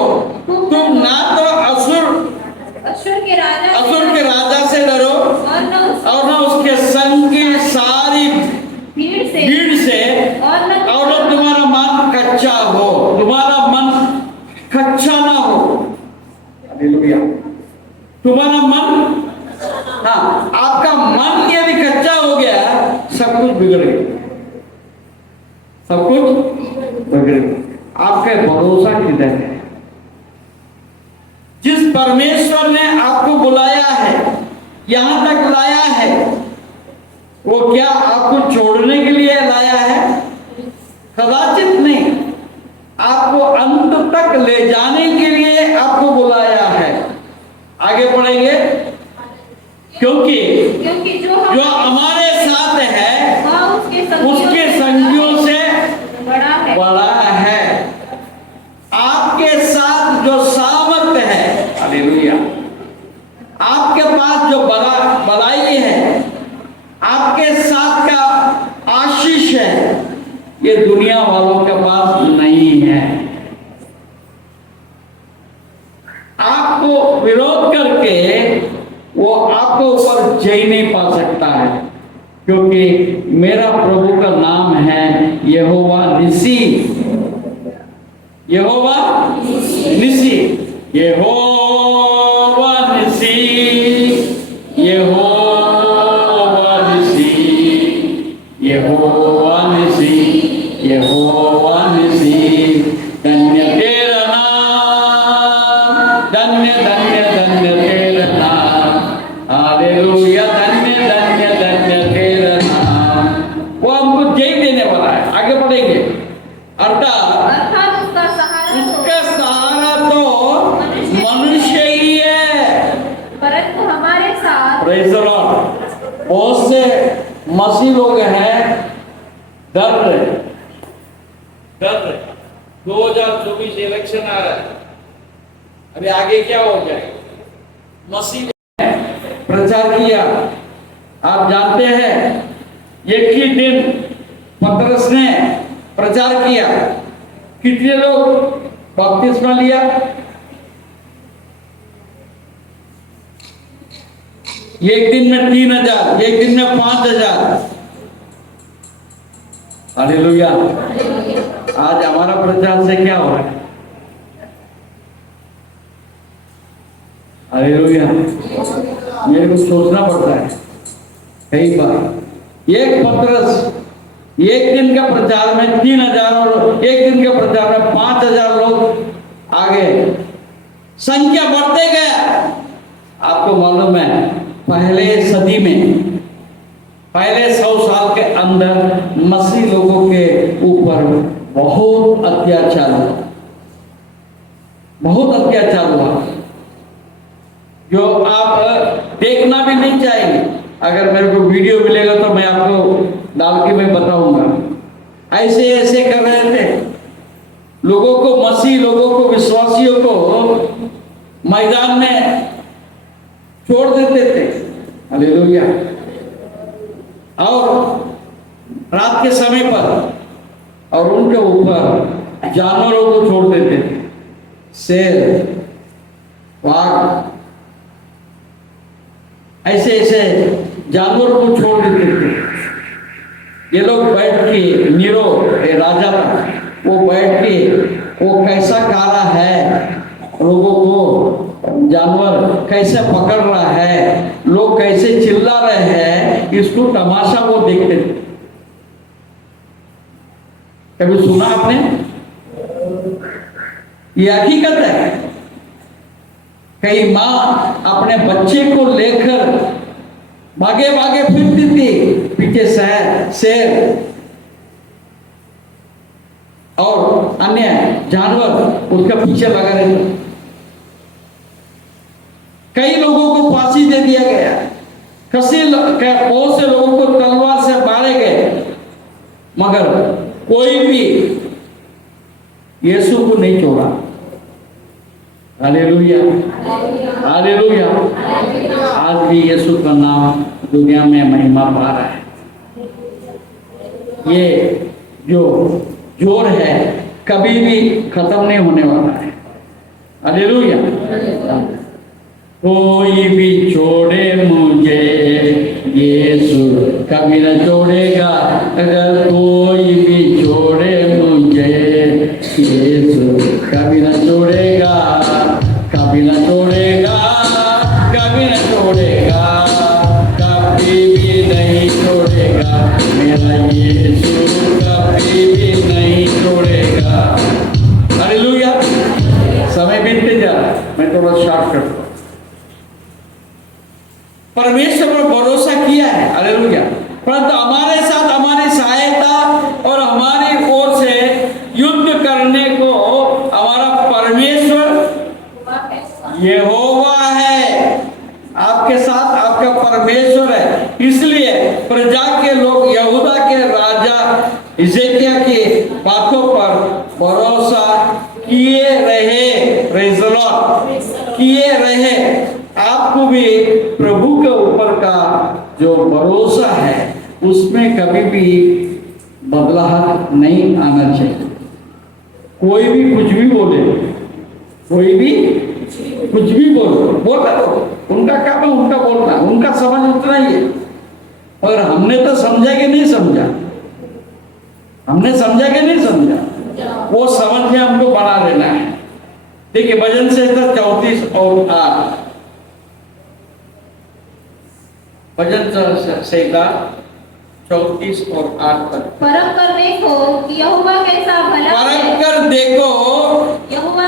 तुम ना तो अशुर के राजा से डरो और न उसके संग की सारी भीड़ से, और न तुम्हारा मन कच्चा हो, तुम्हारा मन कच्चा ना हो। हालेलुया। तुम्हारा मन, हाँ, आपका मन यदि कच्चा हो गया सब कुछ बिगड़ गया, सब कुछ बिगड़ गया। आपका भरोसा किधर है? जिस परमेश्वर ने आपको बुलाया है, यहां तक लाया है, वो क्या आपको छोड़ने के लिए लाया है? कदाचित नहीं, आपको अंत तक ले जाने के लिए आपको बुलाया है। आगे बढ़ेंगे, क्योंकि जो हमारे साथ है उसके संगियों से बड़ा है। आपके साथ जो सामर्थ है, हालेलुया, आपके पास जो भलाई है, आपके साथ का आशीष है, ये दुनिया वालों के पास नहीं है। आपको विरोध करके वो आपको ऊपर जय नहीं पा सकता है, क्योंकि मेरा प्रभु का नाम है यहोवा निसी। यहोवा निसी, यहोवा निसी, यहोवा निसी, यहोवा निसी, यहोवा निसी। धन्य तेरा नाम, धन्य धन्य धन्य तेरा नाम। हालेलुया। धन्य धन्य धन्य तेरा नाम। वो हमको जय देने वाला है। आगे बढ़ेंगे। अर्थात उसका सहारा तो मनुष्य ही है, परंतु हमारे साथ प्रेज़ द लॉर्ड। बहुत से मसीह लोग हैं डर रहे। 2024 इलेक्शन आ रहा है, अभी आगे क्या हो जाएगा? मसीह ने प्रचार किया, आप जानते हैं, एक ही दिन पतरस ने प्रचार किया, कितने लोग बपतिस्मा लिया? एक दिन में 3000, एक दिन में 5000। हालेलुया। आज हमारा प्रचार से क्या हो रहा है? हालेलुया। मेरे को सोचना पड़ता है कई बार। एक पतरस एक दिन का प्रचार में 3000 और एक दिन के प्रचार में 5000 लोग आ गए, संख्या बढ़ते गया। आपको मालूम है, पहले सदी में, पहले 100 साल के अंदर मसीह लोगों के ऊपर बहुत अत्याचार हुआ, बहुत अत्याचार हुआ, जो आप देखना भी नहीं चाहेंगे। अगर मेरे को वीडियो मिलेगा तो मैं आपको डाल के मैं बताऊंगा। ऐसे ऐसे कर रहे थे, लोगों को, मसीह लोगों को, विश्वासियों को मैदान में छोड़ देते थे। हालेलुया। और रात के समय पर और उनके ऊपर जानवरों को छोड़ देते थे, शेर, बाघ, ऐसे ऐसे जानवरों को छोड़ देते थे। ये लोग बैठ के, नीरो राजा था, वो बैठ के वो कैसा कारा है, लोगों को जानवर कैसे पकड़ रहा है, लोग कैसे चिल्ला रहे हैं, इसको तमाशा वो देखते थे। कभी सुना आपने? ये हकीकत है। कई माँ अपने बच्चे को लेकर भागे भागे फिरती थी, पीछे शेर और अन्य जानवर उसका पीछे लगा रहे। कई लोगों को फांसी दे दिया गया, बहुत से लोगों को तलवार से मारे गए, मगर कोई भी यीशु को नहीं छोड़ा। Hallelujah, hallelujah. आज भी यीशु का नाम दुनिया में महिमा पा रहा है। ये जो जोर है कभी भी खत्म नहीं होने वाला है। हालेलुया। कोई भी छोड़े मुझे यीशु कभी न छोड़ेगा, अगर कोई भी छोड़े मुझे यीशु कभी न छोड़ेगा, कभी न छोड़ेगा, कभी न छोड़ेगा, कभी भी नहीं छोड़ेगा, मेरा यीशु कभी भी नहीं छोड़ेगा। हालेलुया। समय बीतते जा रहा है, मैं थोड़ा शॉर्ट करता हूं। परमेश्वर पर भरोसा किया है, हालेलुया, परंतु हमारे साथ हमारी सहायता और हमारी ओर से युद्ध करने को हमारा परमेश्वर यहोवा है। आपके साथ आपका परमेश्वर है। इसलिए प्रजा के लोग यहूदा के राजा हिजकिय्याह की बातों पर भरोसा किए रहे। प्रेज़ द लॉर्ड, किए रहे। आपको भी प्रभु के ऊपर का जो भरोसा है उसमें कभी भी बदलाव नहीं आना चाहिए। कोई भी कुछ भी बोले, कोई भी कुछ भी बोला तो उनका काम है, उनका बोलना, उनका समझ उतना ही है। और हमने तो समझा कि नहीं समझा, हमने समझा कि नहीं समझा, वो समझ में हमको बना लेना है। देखिए भजन संहिता 34 और 8, भजन संहिता 34 और 8 तक। परख कर देखो कि यहोवा कैसा भला है। परख कर देखो यहोवा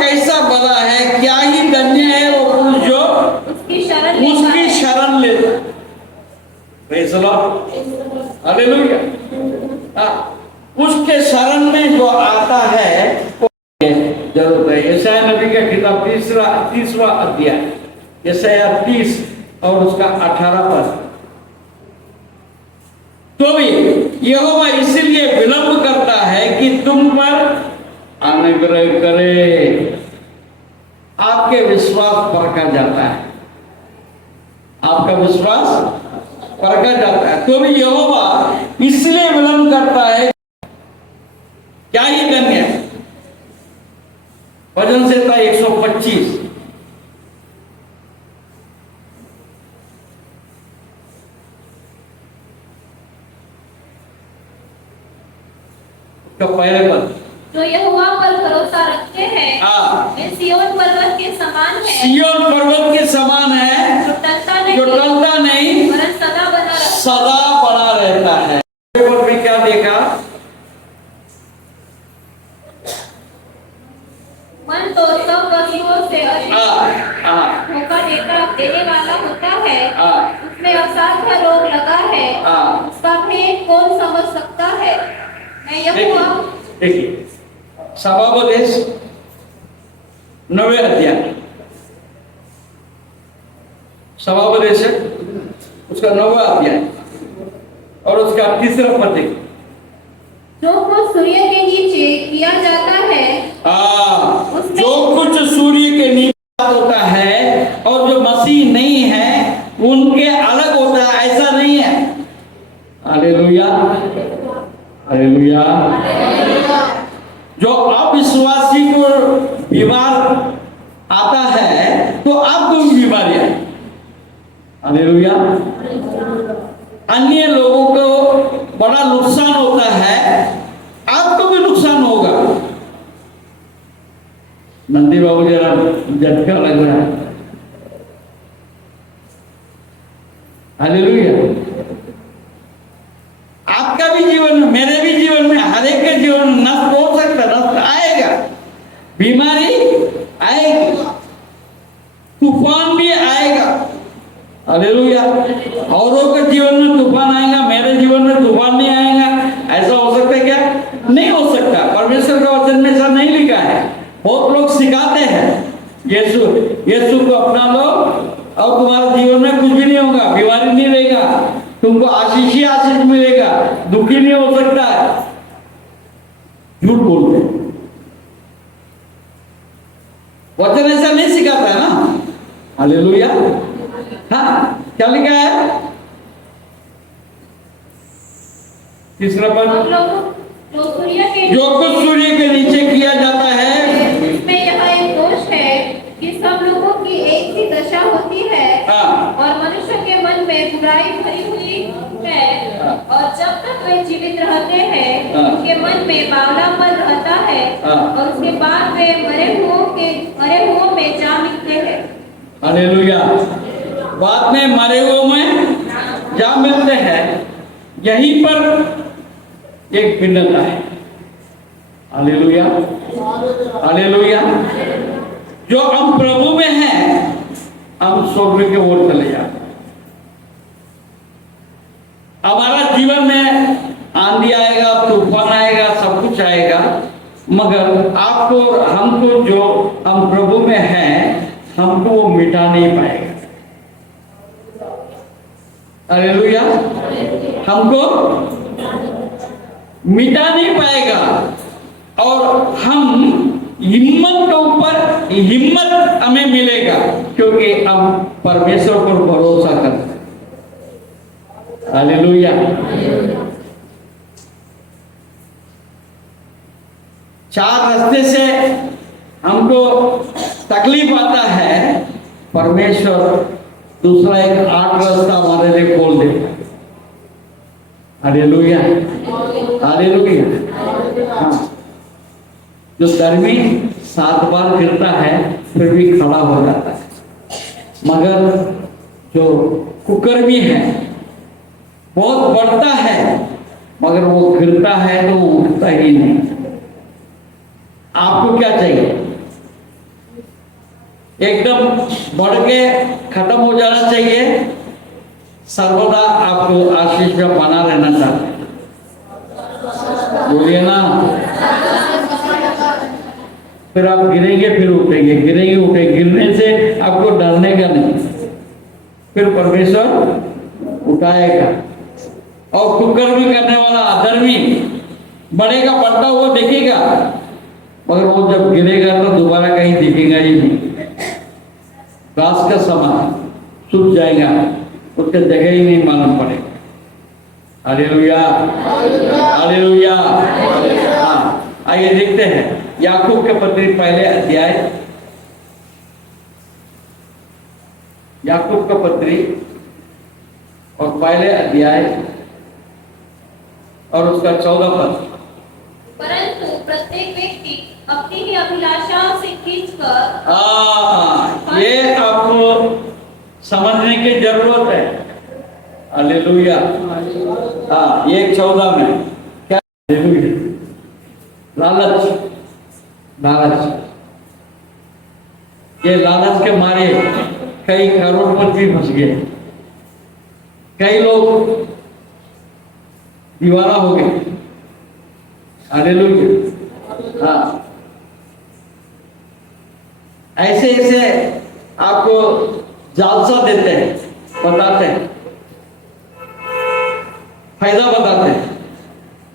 कैसा भला है, क्या ही धन्य है वो पुरुष जो उसकी शरण लेता। Praise the Lord, hallelujah. उसके शरण में जो आता है जरूरत है। यशायाह नबी का किताब 30वां अध्याय, यशायाह 30 और उसका 18 पद। तो भी यहोवा इसीलिए विलंब करता है कि तुम पर अनुग्रह करे। आपके विश्वास परखा जाता है, आपका विश्वास परखा जाता है। तो भी यहोवा इसलिए विलंब करता है, क्या ही धन्य है। भजन संहिता 125 का पहले पद। जो यहोवा पर भरोसा रखते हैं वे सिय्योन पर्वत के समान है। सिय्योन पर्वत के समान है, जो टलता नहीं वरन सदा बना रहता है। में क्या देखा? मन तो सब वस्तुओं से धोखा देने वाला होता है। उसमें असाध्य रोग लगा है, उसका भेद कौन समझ सकता है। मैं यहोवा। देखिए सभाोपदेश 9वें अध्याय, सभाोपदेश उसका 9वां अध्याय और उसका 3रा पद। जो कुछ सूर्य के नीचे किया जाता है, जो कुछ सूर्य के नीचे होता है और जो मसीह नहीं है उनके अलग होता है, ऐसा नहीं है। Hallelujah, hallelujah. जो अविश्वासी को बीमार आता है तो आपको भी बीमारी है। हालेलुया। अन्य लोगों को बड़ा नुकसान होता है, आपको भी नुकसान होगा। नंदी बाबू जरा झटका लग रहा है। हालेलुया। आपका भी जीवन में, मेरे भी जीवन में, हर एक के जीवन में नष्ट हो सकता, नष्ट आएगा। नहीं हो सकता। परमेश्वर का वचन में ऐसा नहीं लिखा है। बहुत लोग सिखाते हैं यीशु को अपना लो और तुम्हारे जीवन में कुछ भी नहीं होगा, बीमारी नहीं रहेगा, तुमको आशीष ही आशीष मिलेगा, दुखी नहीं हो सकता है। झूठ बोलते हैं। वचन ऐसा नहीं सिखाता है ना। हालेलुया। हाँ, क्या लिखा है? तीसरा पद, जो सूर्य के जो कुछ सूर्य के नीचे किया जाता है, इसमें यह एक दोष है कि सब लोगों की एक ही दशा होती है। हाँ। और मनुष्य के मन में बुराई भरी हुई है। हाँ। और जब तक वे जीवित रहते हैं, हाँ। उनके मन में बावलापन रहता है। हाँ। और उसके बाद वे मरे हुओं में जा मिलते हैं। हालेलुया। बाद में मरे हुए में जा मिलते हैं। यहीं पर एक भिन्नता है। Hallelujah, hallelujah. जो हम प्रभु में हैं, हम स्वर्ग की ओर चले जाते हैं। हमारा जीवन में आंधी आएगा, तूफान आएगा, सब कुछ आएगा, मगर आपको हमको जो हम प्रभु में हैं, हमको वो मिटा नहीं पाएगा। हालेलुया। हमको मिटा नहीं पाएगा। और हम हिम्मत के ऊपर हिम्मत हमें मिलेगा, क्योंकि हम परमेश्वर पर भरोसा करते हैं। हालेलुया। चार रास्ते से हमको तकलीफ आता है, परमेश्वर दूसरा एक 8 रास्ता हमारे लिए खोल देता है। Hallelujah, hallelujah. हाँ, जो धर्मी 7 बार गिरता है फिर भी खड़ा हो जाता है, मगर जो कुकर्मी है बहुत बढ़ता है, मगर वो गिरता है तो वो उठता ही नहीं। आपको क्या चाहिए? एकदम बढ़ के खत्म हो जाना चाहिए, सर्वदा आपको आशीष में बना रहना चाहते हैं? बोलिए ना। फिर आप गिरेंगे फिर उठेंगे, गिरेंगे उठेंगे, गिरने से आपको डरने का नहीं, फिर परमेश्वर उठाएगा। और कुकर्मी करने वाला अधर्मी बढ़ेगा, बढ़ता हुआ दिखेगा, मगर वो जब गिरेगा तो दोबारा कहीं दिखेगा ही नहीं। घास का समान सूख जाएगा, उसके जगह ही नहीं मालूम पड़ेगा। Hallelujah, hallelujah. हाँ, आइए देखते हैं याकूब के पत्री पहले अध्याय, याकूब का पत्री और पहले अध्याय और उसका 14 पद। परंतु प्रत्येक व्यक्ति अपनी ही अभिलाषाओं से खींचकर, ये आपको समझने की जरूरत है। हालेलुया। हाँ, ये 14 में क्या? लालच, लालच। ये लालच के मारे कई करोड़पति फंस गए, कई लोग दीवाना हो गए। हालेलुया। हाँ, ऐसे ऐसे आपको जालसा देते हैं, बताते हैं, फायदा बताते हैं,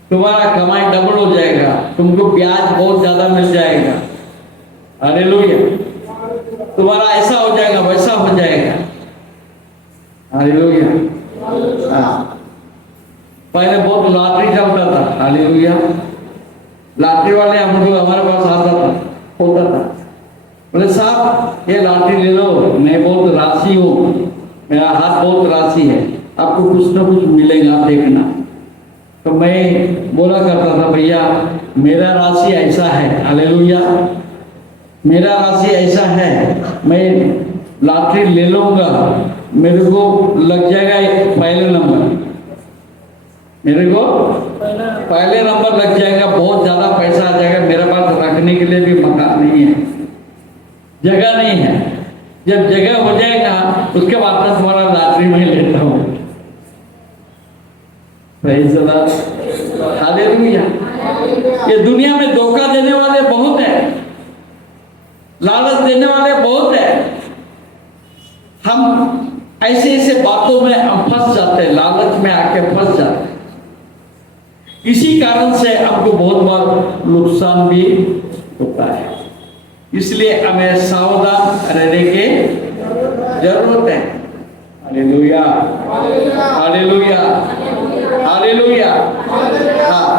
तुम्हारा कमाई डबल हो जाएगा, तुमको ब्याज बहुत ज्यादा मिल जाएगा। हालेलुया। तुम्हारा ऐसा हो जाएगा, वैसा हो जाएगा। हालेलुया। हाँ, पहले बहुत लॉटरी चलता था। हालेलुया। लॉटरी वाले हमको हमारे पास आता था, होता था, बोले साहब ये लॉटरी ले लो, मैं बहुत राशि हूँ, मेरा हाथ बहुत राशि है, आपको कुछ ना कुछ मिलेगा, आप देखना। तो मैं बोला करता था, भैया मेरा राशि ऐसा है। हालेलुया। मेरा राशि ऐसा है, मैं लॉटरी ले लूंगा, मेरे को लग जाएगा पहले नंबर, मेरे को पहले नंबर लग जाएगा, बहुत ज्यादा पैसा आ जाएगा, मेरे पास रखने के लिए भी मकान नहीं है, जगह नहीं है। जब जगह हो जाएगा उसके बाद में तुम्हारा लॉटरी में लेता हूँ। Praise the Lord. हालेलुया। ये दुनिया में धोखा देने वाले बहुत हैं, लालच देने वाले बहुत हैं। हम ऐसे ऐसे बातों में हम फंस जाते हैं, लालच में आके फंस जाते हैं। इसी कारण से हमको बहुत बार नुकसान भी होता है। इसलिए हमें सावधान रहने की जरूरत है। Hallelujah, hallelujah, hallelujah. हाँ,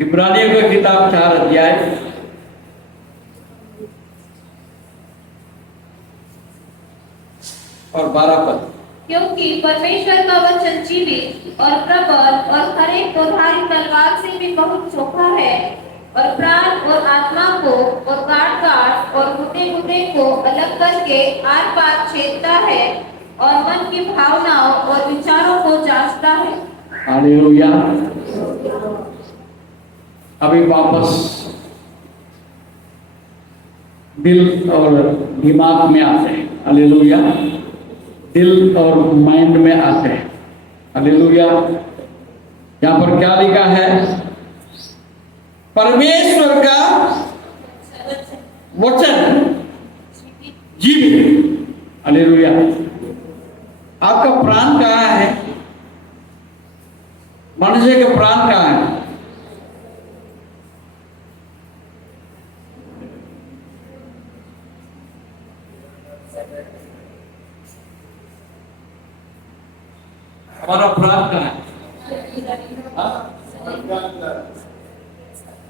इब्रानियों का किताब 4 अध्याय और 12 पद। क्योंकि परमेश्वर का वचन जीवित और प्रबल और हर एक को धारी तलवार से भी बहुत चोखा है और प्राण और आत्मा को और गांठ गांठ और गुर्दे गुर्दे को अलग करके आर पार छेदता है और मन की भावनाओं और विचारों को जांचता है। हालेलुया। अभी वापस दिल और दिमाग में आते हैं। हालेलुया। दिल और माइंड में आते हैं। हालेलुया। यहाँ पर क्या लिखा है? परमेश्वर का वचन जीवित। हालेलुया। आपका प्राण कहाँ है? मनुष्य के प्राण कहाँ है? हमारा प्राण कहाँ है?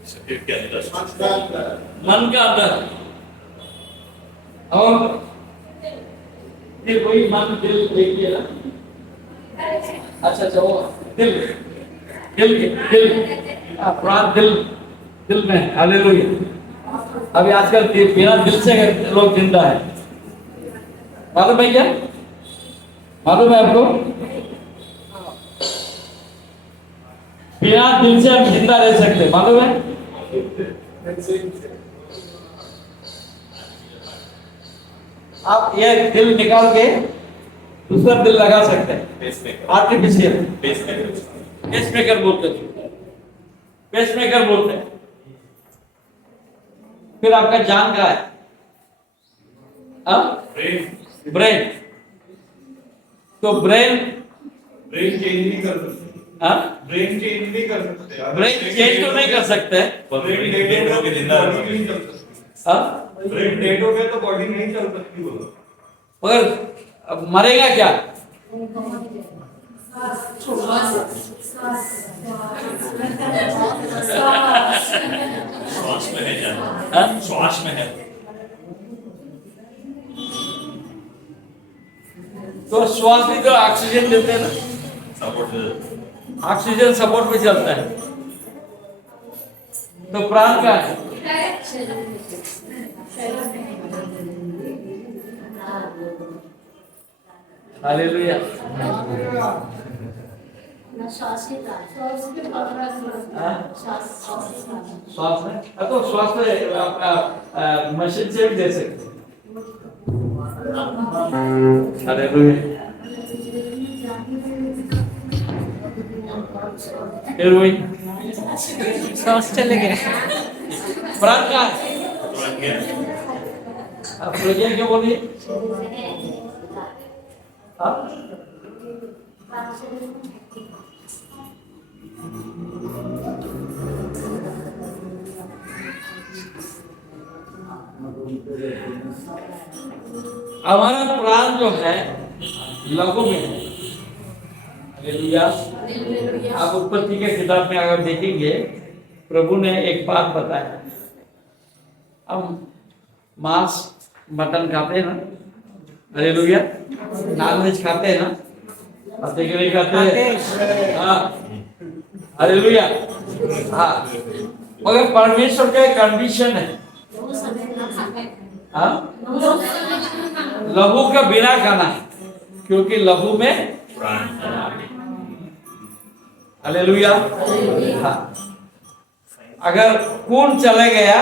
शरीर के अंदर, मन का अंदर। और ये वही मन दिल देखिए ना। अच्छा, वो दिल प्राण दिल में। हालेलुया। अभी आजकल बिना दिल से लोग जिंदा है। मालूम है क्या? मालूम है आपको? बिना दिल से हम जिंदा रह सकते, मालूम है? आप ये दिल निकाल के दूसरा दिल लगा सकते हैं। आर्टिफिशियल पेसमेकर बोलते हैं। पेसमेकर बोलते हैं। फिर आपका जान का है ब्रेन। तो ब्रेन चेंज नहीं कर सकते। ब्रेन चेंज नहीं कर सकते। ब्रेन चेंज तो नहीं कर सकते। ब्रेन डेड हो गया तो बॉडी नहीं चल सकती। ब्रेन डेड हो गया तो बॉडी नहीं चल सकती। बोलो मगर अब मरेगा क्या? श्वास में है जान, श्वास में है। तो श्वास भी तो ऑक्सीजन देते हैं ना, सपोर्ट। ऑक्सीजन सपोर्ट पे चलता है। तो प्राण का है। हालेलुया। श्वास में, तो श्वास में मशीन से भी दे सकते हैं। हालेलुया। फिर वही सांस चले गए। प्राण का है। आप प्रज्ञा क्या बोलिए? हमारा प्राण जो है लघु में है। हालेलुया। आप उत्पत्ति के किताब में अगर देखेंगे, प्रभु ने एक बात बताया। हम मांस मटन खाते हैं ना, हालेलुया, नॉनवेज खाते हैं ना, खाते कि नहीं खाते? हाँ, हालेलुया। हाँ, मगर परमेश्वर का एक कंडीशन है, हाँ, लहू का बिना खाना है, क्योंकि लहू में प्राण। हालेलुया। हाँ, अगर खून चले गया,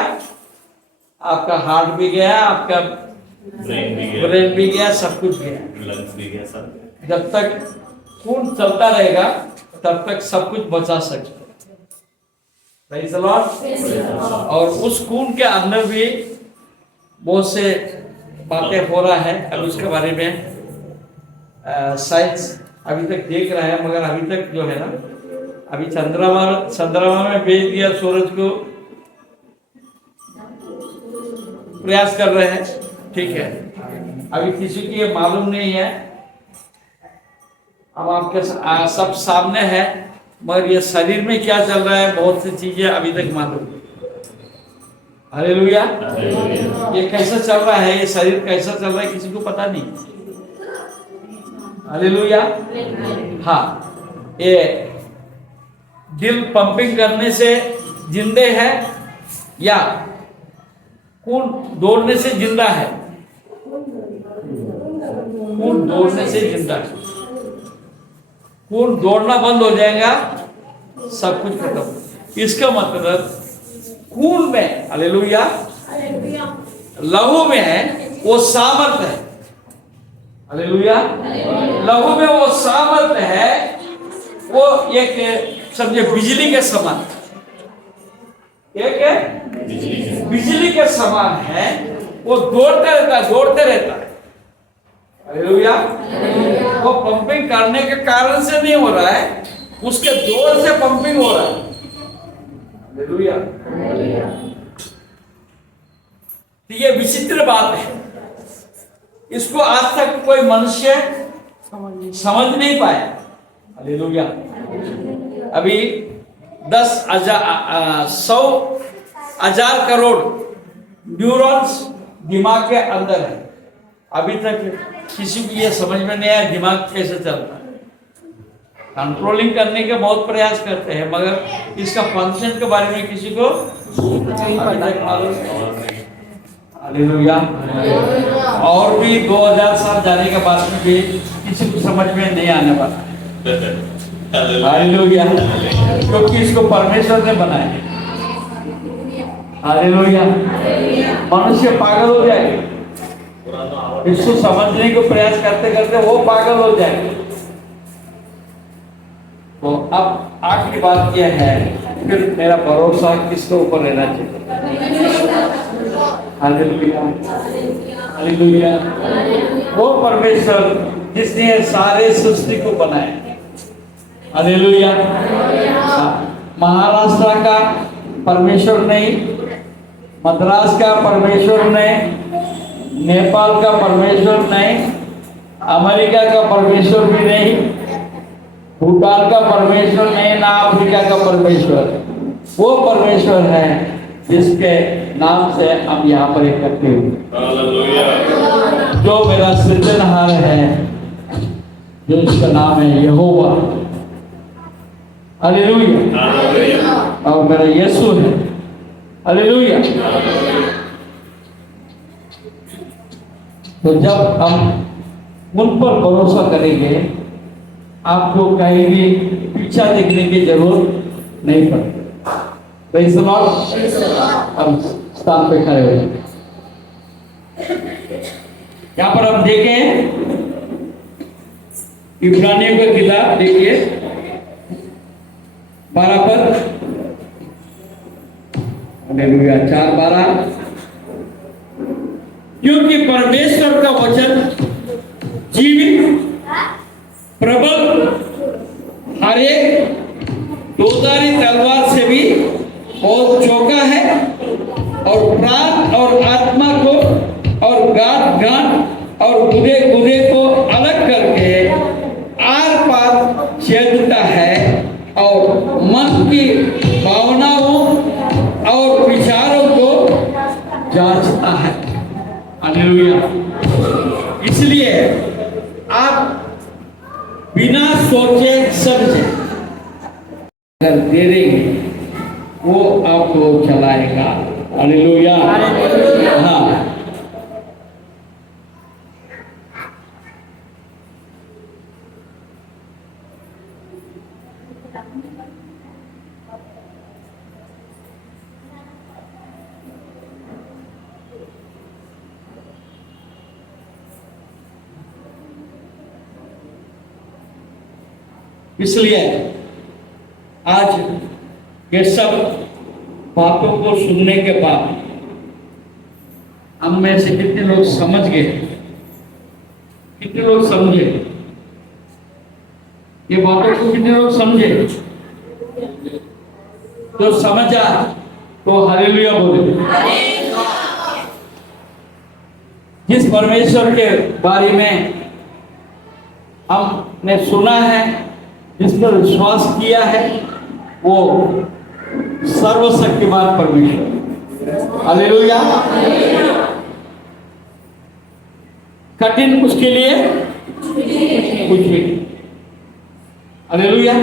आपका हार्ट भी गया, आपका ब्रेन भी गया, सब कुछ गया। लंग्स भी गया सब। जब तक खून चलता रहेगा तब तक सब कुछ बचा सकते। Praise the Lord। और उस खून के अंदर भी बहुत से बातें हो रहा है। अभी उसके बारे में साइंस अभी तक देख रहा है, मगर अभी तक जो है ना, अभी चंद्रमा में भेज दिया सूरज को, प्रयास कर रहे हैं, ठीक है। अभी किसी को ये मालूम नहीं है, अब आपके सब सामने है, मगर ये शरीर में क्या चल रहा है बहुत सी चीजें अभी तक मालूम नहीं। हालेलुया। ये कैसा चल रहा है, ये शरीर कैसा चल रहा है किसी को पता नहीं। हालेलुया। हाँ, ये दिल पंपिंग करने से जिंदे है या खून दौड़ने से जिंदा है? खून दौड़ने से जिंदा है। खून दौड़ना बंद हो जाएगा, सब कुछ खत्म। इसका मतलब खून में, हालेलुया, लहू में है वो सामर्थ है। हालेलुया। लहू में वो सामर्थ है, वो एक समझे बिजली के समान, एक बिजली के समान है। वो दौड़ता रहता है। हालेलुया। वो पंपिंग करने के कारण से नहीं हो रहा है, उसके जोर से पंपिंग हो रहा है। हालेलुया। ये विचित्र बात है, इसको आज तक कोई मनुष्य समझ नहीं पाया। हालेलुया। अभी 100,000 करोड़ न्यूरॉन्स दिमाग के अंदर है। अभी तक किसी को यह समझ में नहीं आया दिमाग कैसे चलता है। कंट्रोलिंग करने के बहुत प्रयास करते हैं, मगर इसका फंक्शन के बारे में किसी को मालूम नहीं। हालेलुया। और भी 2000 साल जाने के बाद में भी किसी को समझ में नहीं आने वाला। हालेलुया। क्योंकि इसको परमेश्वर ने बनाया। हालेलुया। मनुष्य पागल हो जाएगा, इसको समझने को प्रयास करते करते वो पागल हो जाएगा। तो अब आखिरी बात यह है, फिर मेरा भरोसा किसके ऊपर रहना चाहिए? हालेलुया। हालेलुया। वो परमेश्वर जिसने सारे सृष्टि को बनाया। हालेलुया। महाराष्ट्र का परमेश्वर नहीं, मद्रास का परमेश्वर नहीं, नेपाल का परमेश्वर नहीं, अमेरिका का परमेश्वर भी नहीं, भूटान का परमेश्वर नहीं, ना अफ्रीका का परमेश्वर। वो परमेश्वर है जिसके नाम से हम यहाँ पर इकट्ठे हुए, जो मेरा सृजनहार है, जो उसका नाम है यहोवा। हालेलुया। और मेरा यीशु है। हालेलुया। तो जब हम उन पर भरोसा करेंगे, आपको कहीं भी पीछा देखने की जरूरत नहीं पड़ती। Praise the Lord. हम स्थान पे खड़े हो जाएंगे। यहाँ पर हम देखें इब्रानियों का किताब, देखिए 12 पर, हालेलुया, 4:12। क्योंकि परमेश्वर का वचन जीवित, प्रबल, हर एक दोधारी तलवार से भी बहुत चौका है, और प्राण और आत्मा को और गांठ और गुदे गुदे को अलग करके आर पार छेदता है, और मन की भावनाओं और विचारों को जांचता है। हालेलुया। इसलिए आप बिना सोचे समझे अगर दे देंगे, वो आपको चलाएगा। हालेलुया। हाँ, इसलिए आज ये सब बातों को सुनने के बाद हम में से कितने लोग समझ गए, कितने लोग समझे ये बातों को, कितने लोग समझे? तो समझा तो हालेलुया बोले। जिस परमेश्वर के बारे में हमने सुना है, जिस पर विश्वास किया है, वो सर्वशक्तिमान परमेश्वर। हालेलुया। कठिन उसके लिए कुछ भी। हालेलुया।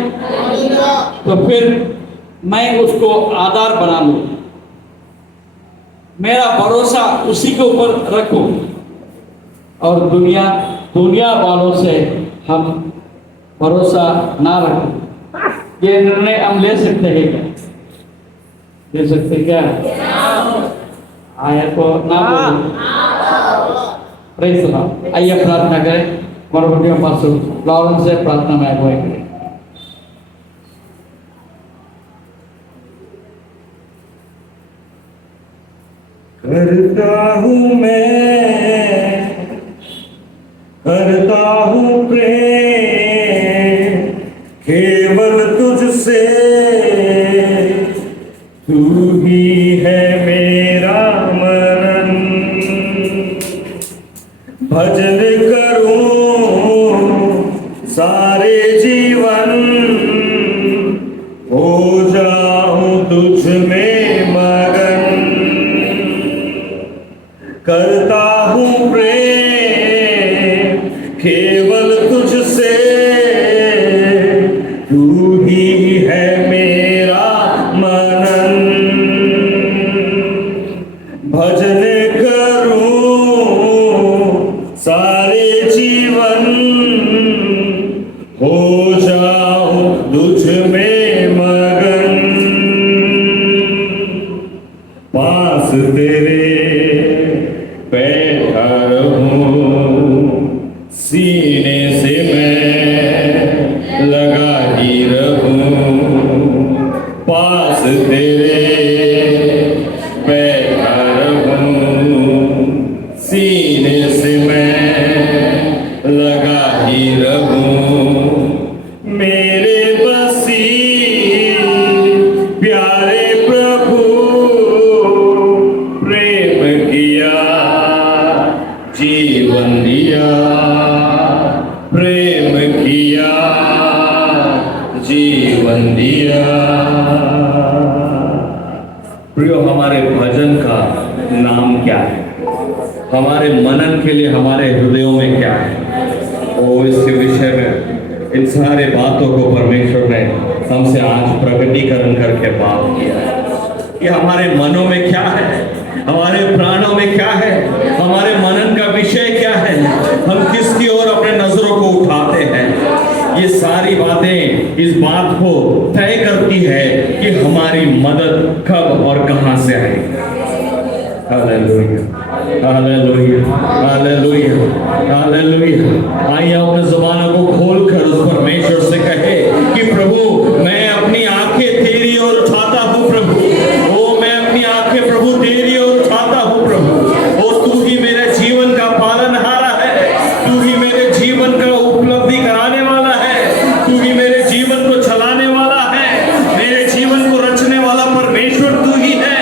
तो फिर मैं उसको आधार बना लूं, मेरा भरोसा उसी के ऊपर रखूं, और दुनिया वालों से हम भरोसा ना रखें। ये निर्णय हम ले सकते हैं क्या? ले सकते क्या? आया तो ना प्रेज़ द। आइए प्रार्थना करें। मरबुटियों पास्टर लॉरेंस से प्रार्थना में अगुवाई करें। करता हूँ प्रेम केवल तुझसे, तू ही है मेरा मनन। भजन करूं सारे जीवन, हो जाऊं तुझ में मगन। करता हूँ प्रेम केवल तुझसे, तू ही है मेरा मनन। भजन करूं सारे जीवन, हो जाऊं तुझ में मगन। पास तेरे बैठा रहूं, सीने से मैं लगा ही रहूं। पास तेरे बैठा रहूं, सीने से मैं लगा ही रहूं। मेरे बसी प्यारे प्रभु, प्रेम किया जीवन दिया, प्रेम किया जीवन दिया। प्रियो, हमारे भजन का नाम क्या है? हमारे मनन के लिए हमारे हृदयों में क्या है? वो इस विषय में इन सारे बातों को परमेश्वर ने हमसे आज प्रकटीकरण करके बात किया है कि हमारे मनों में क्या है, हमारे प्राणों में क्या है, हमारे मनन का विषय क्या है, हम किसकी ओर अपने नजरों को उठाते हैं। ये सारी बातें इस बात को तय करती है कि हमारी मदद कब और कहां से आएगी। Hallelujah, hallelujah, hallelujah, hallelujah. आइए अपने ज़ुबानों को खोलकर उस परमेश्वर से कहे कि प्रभु, मैं अपनी आंखें तेरी ओर उठाता हूँ प्रभु। ओ मैं अपनी आंखें प्रभु तेरी ओर उठाता हूँ प्रभु। ओ तू ही मेरे जीवन का पालनहारा है, तू ही मेरे जीवन का उपलब्धि कराने वाला है, तू ही मेरे जीवन को चलाने वाला है, मेरे जीवन को रचने वाला परमेश्वर तू ही है।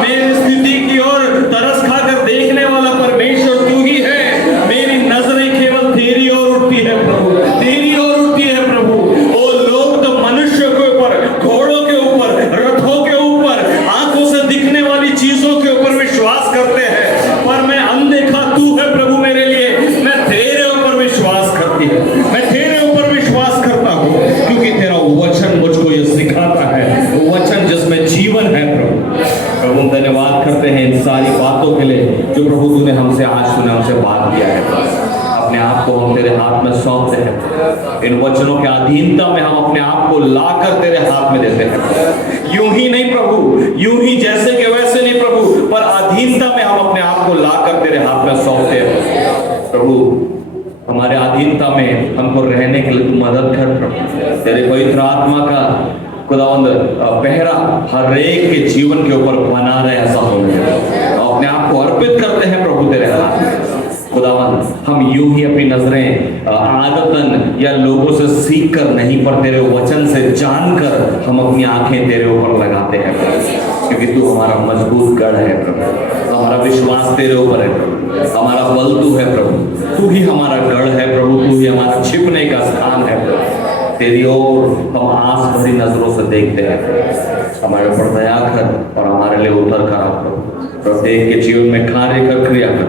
मेरी स्थिति की ओर तरस खाकर देखने वाला परमेश्वर तू ही है। मेरी नजरें केवल तेरी ओर उठती है प्रभु, तेरी ओर उठती है प्रभु। ओ लोग तो मनुष्य के ऊपर, घोड़ों के ऊपर, रथों के ऊपर, आंखों से दिखने वाली चीजों के ऊपर विश्वास करते हैं, पर मैं अनदेखा तू है प्रभु मेरे लिए। मैं तेरे ऊपर विश्वास करती हूँ, मैं तेरे ऊपर विश्वास करता हूँ, क्योंकि तेरा वचन मुझको ये सिखाता है, वचन जिसमें जीवन है प्रभु। प्रभु धन्यवाद करते हैं इन सारी बातों के लिए जो प्रभु तूने हमसे आज सुना, हमसे बात किया है। अपने आप को हम तेरे हाथ में सौंपते हैं। इन वचनों के अधीनता में हम अपने आप को लाकर तेरे हाथ में देते हैं। यूं ही नहीं प्रभु, यूं ही जैसे के वैसे नहीं प्रभु, पर अधीनता में हम अपने आप को लाकर तेरे हाथ में सौंपते हैं। प्रभु, हमारे अधीनता में हमको रहने के लिए तू मदद कर प्रभु। तेरे पवित्र आत्मा का खुदावंद पहरा हर एक के जीवन के ऊपर बना रहे, ऐसा हो अपने आप को अर्पित करते हैं प्रभु तेरे हाथ में। खुदावंद हम यूं ही अपनी नजरें आदतन या लोगों से सीख कर नहीं, पर तेरे वचन से जानकर हम अपनी आंखें तेरे ऊपर लगाते हैं प्रभु, क्योंकि तू हमारा मजबूत गढ़ है प्रभु, हमारा विश्वास तेरे ऊपर है प्रभु, हमारा बल तू है प्रभु, तू ही हमारा गढ़ है प्रभु, तू ही हमारा छिपने का स्थान है प्रभु। तेरी ओर हम आंस भरी नजरों से देखते हैं, हमारे ऊपर दया कर और हमारे लिए उतर कर आप प्रभु, प्रत्येक के जीवन में कार्य कर, क्रिया कर।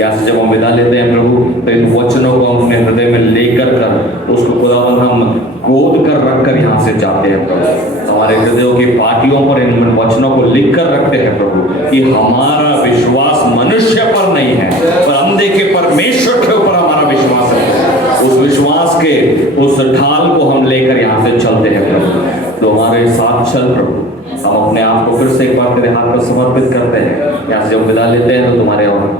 यहाँ से जब हम विदा लेते हैं प्रभु, तो इन वचनों को हम अपने हृदय में लेकर कर उसको खुदावन हम गोद कर रख कर यहाँ से जाते हैं प्रभु, हमारे हृदयों की पाटियों पर इन वचनों को लिख कर रखते हैं प्रभु, कि हमारा विश्वास मनुष्य पर नहीं है, पर हम देखे परमेश्वर के ऊपर हमारा विश्वास है। उस विश्वास के उस ढाल को हम लेकर यहाँ से चलते हैं प्रभु, तो हमारे साथ चल प्रभु। हम अपने आप को फिर से एक बार तेरे हाथ में समर्पित करते हैं। यहाँ से जब विदा लेते हैं तो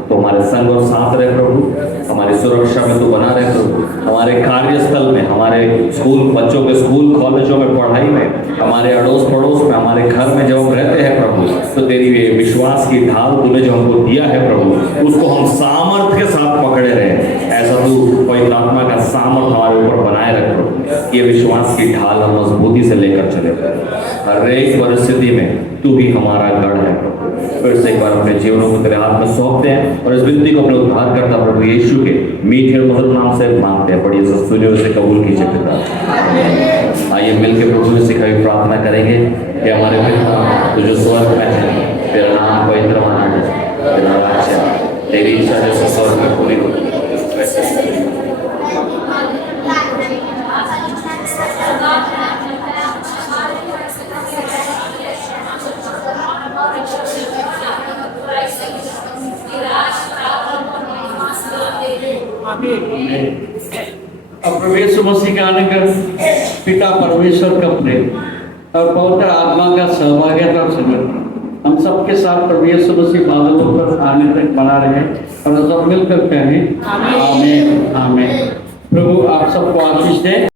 तुम्हारे संग और साथ रहे प्रभु, हमारी सुरक्षा में तू बना रहे प्रभु, हमारे कार्यस्थल में, हमारे स्कूल बच्चों के स्कूल कॉलेजों में, पढ़ाई में, हमारे अड़ोस पड़ोस में, हमारे घर में जब हम रहते हैं प्रभु, तो तेरी विश्वास की ढाल तूने जो हमको दिया है प्रभु, उसको हम सामर्थ्य के साथ पकड़े रहे। ऐसा तू पवित्र आत्मा का सामर्थ हमारे ऊपर बनाए रख प्रभु, ये विश्वास की ढाल हम मजबूती से लेकर चले प्रभु। हर एक परिस्थिति में तू ही हमारा गढ़ है प्रभु। फिर से एक बार अपने जीवनों को तेरे हाथ में सौंपते हैं और इस विनती को अपने उद्धार करता प्रभु यीशु के मीठे और मधुर नाम से मांगते हैं। बड़ी सुनिए उसे कबूल कीजिए पिता। आइए मिलकर प्रभु ने सिखाई प्रार्थना करेंगे कि हमारे पिता तो जो स्वर्ग में है, तेरा नाम पवित्र माना जाए, तेरा राज्य, तेरी इच्छा जैसे स्वर्ग में पूरी हो। अब प्रभु यीशु मसीह के आने का पिता परमेश्वर का प्रेम और पवित्र आत्मा का सहभागिता और संगठन हम सबके साथ प्रभु यीशु मसीह बादलों पर आने तक बना रहे और सब मिलकर कहें आमीन आमीन। प्रभु आप सबको आशीष दे।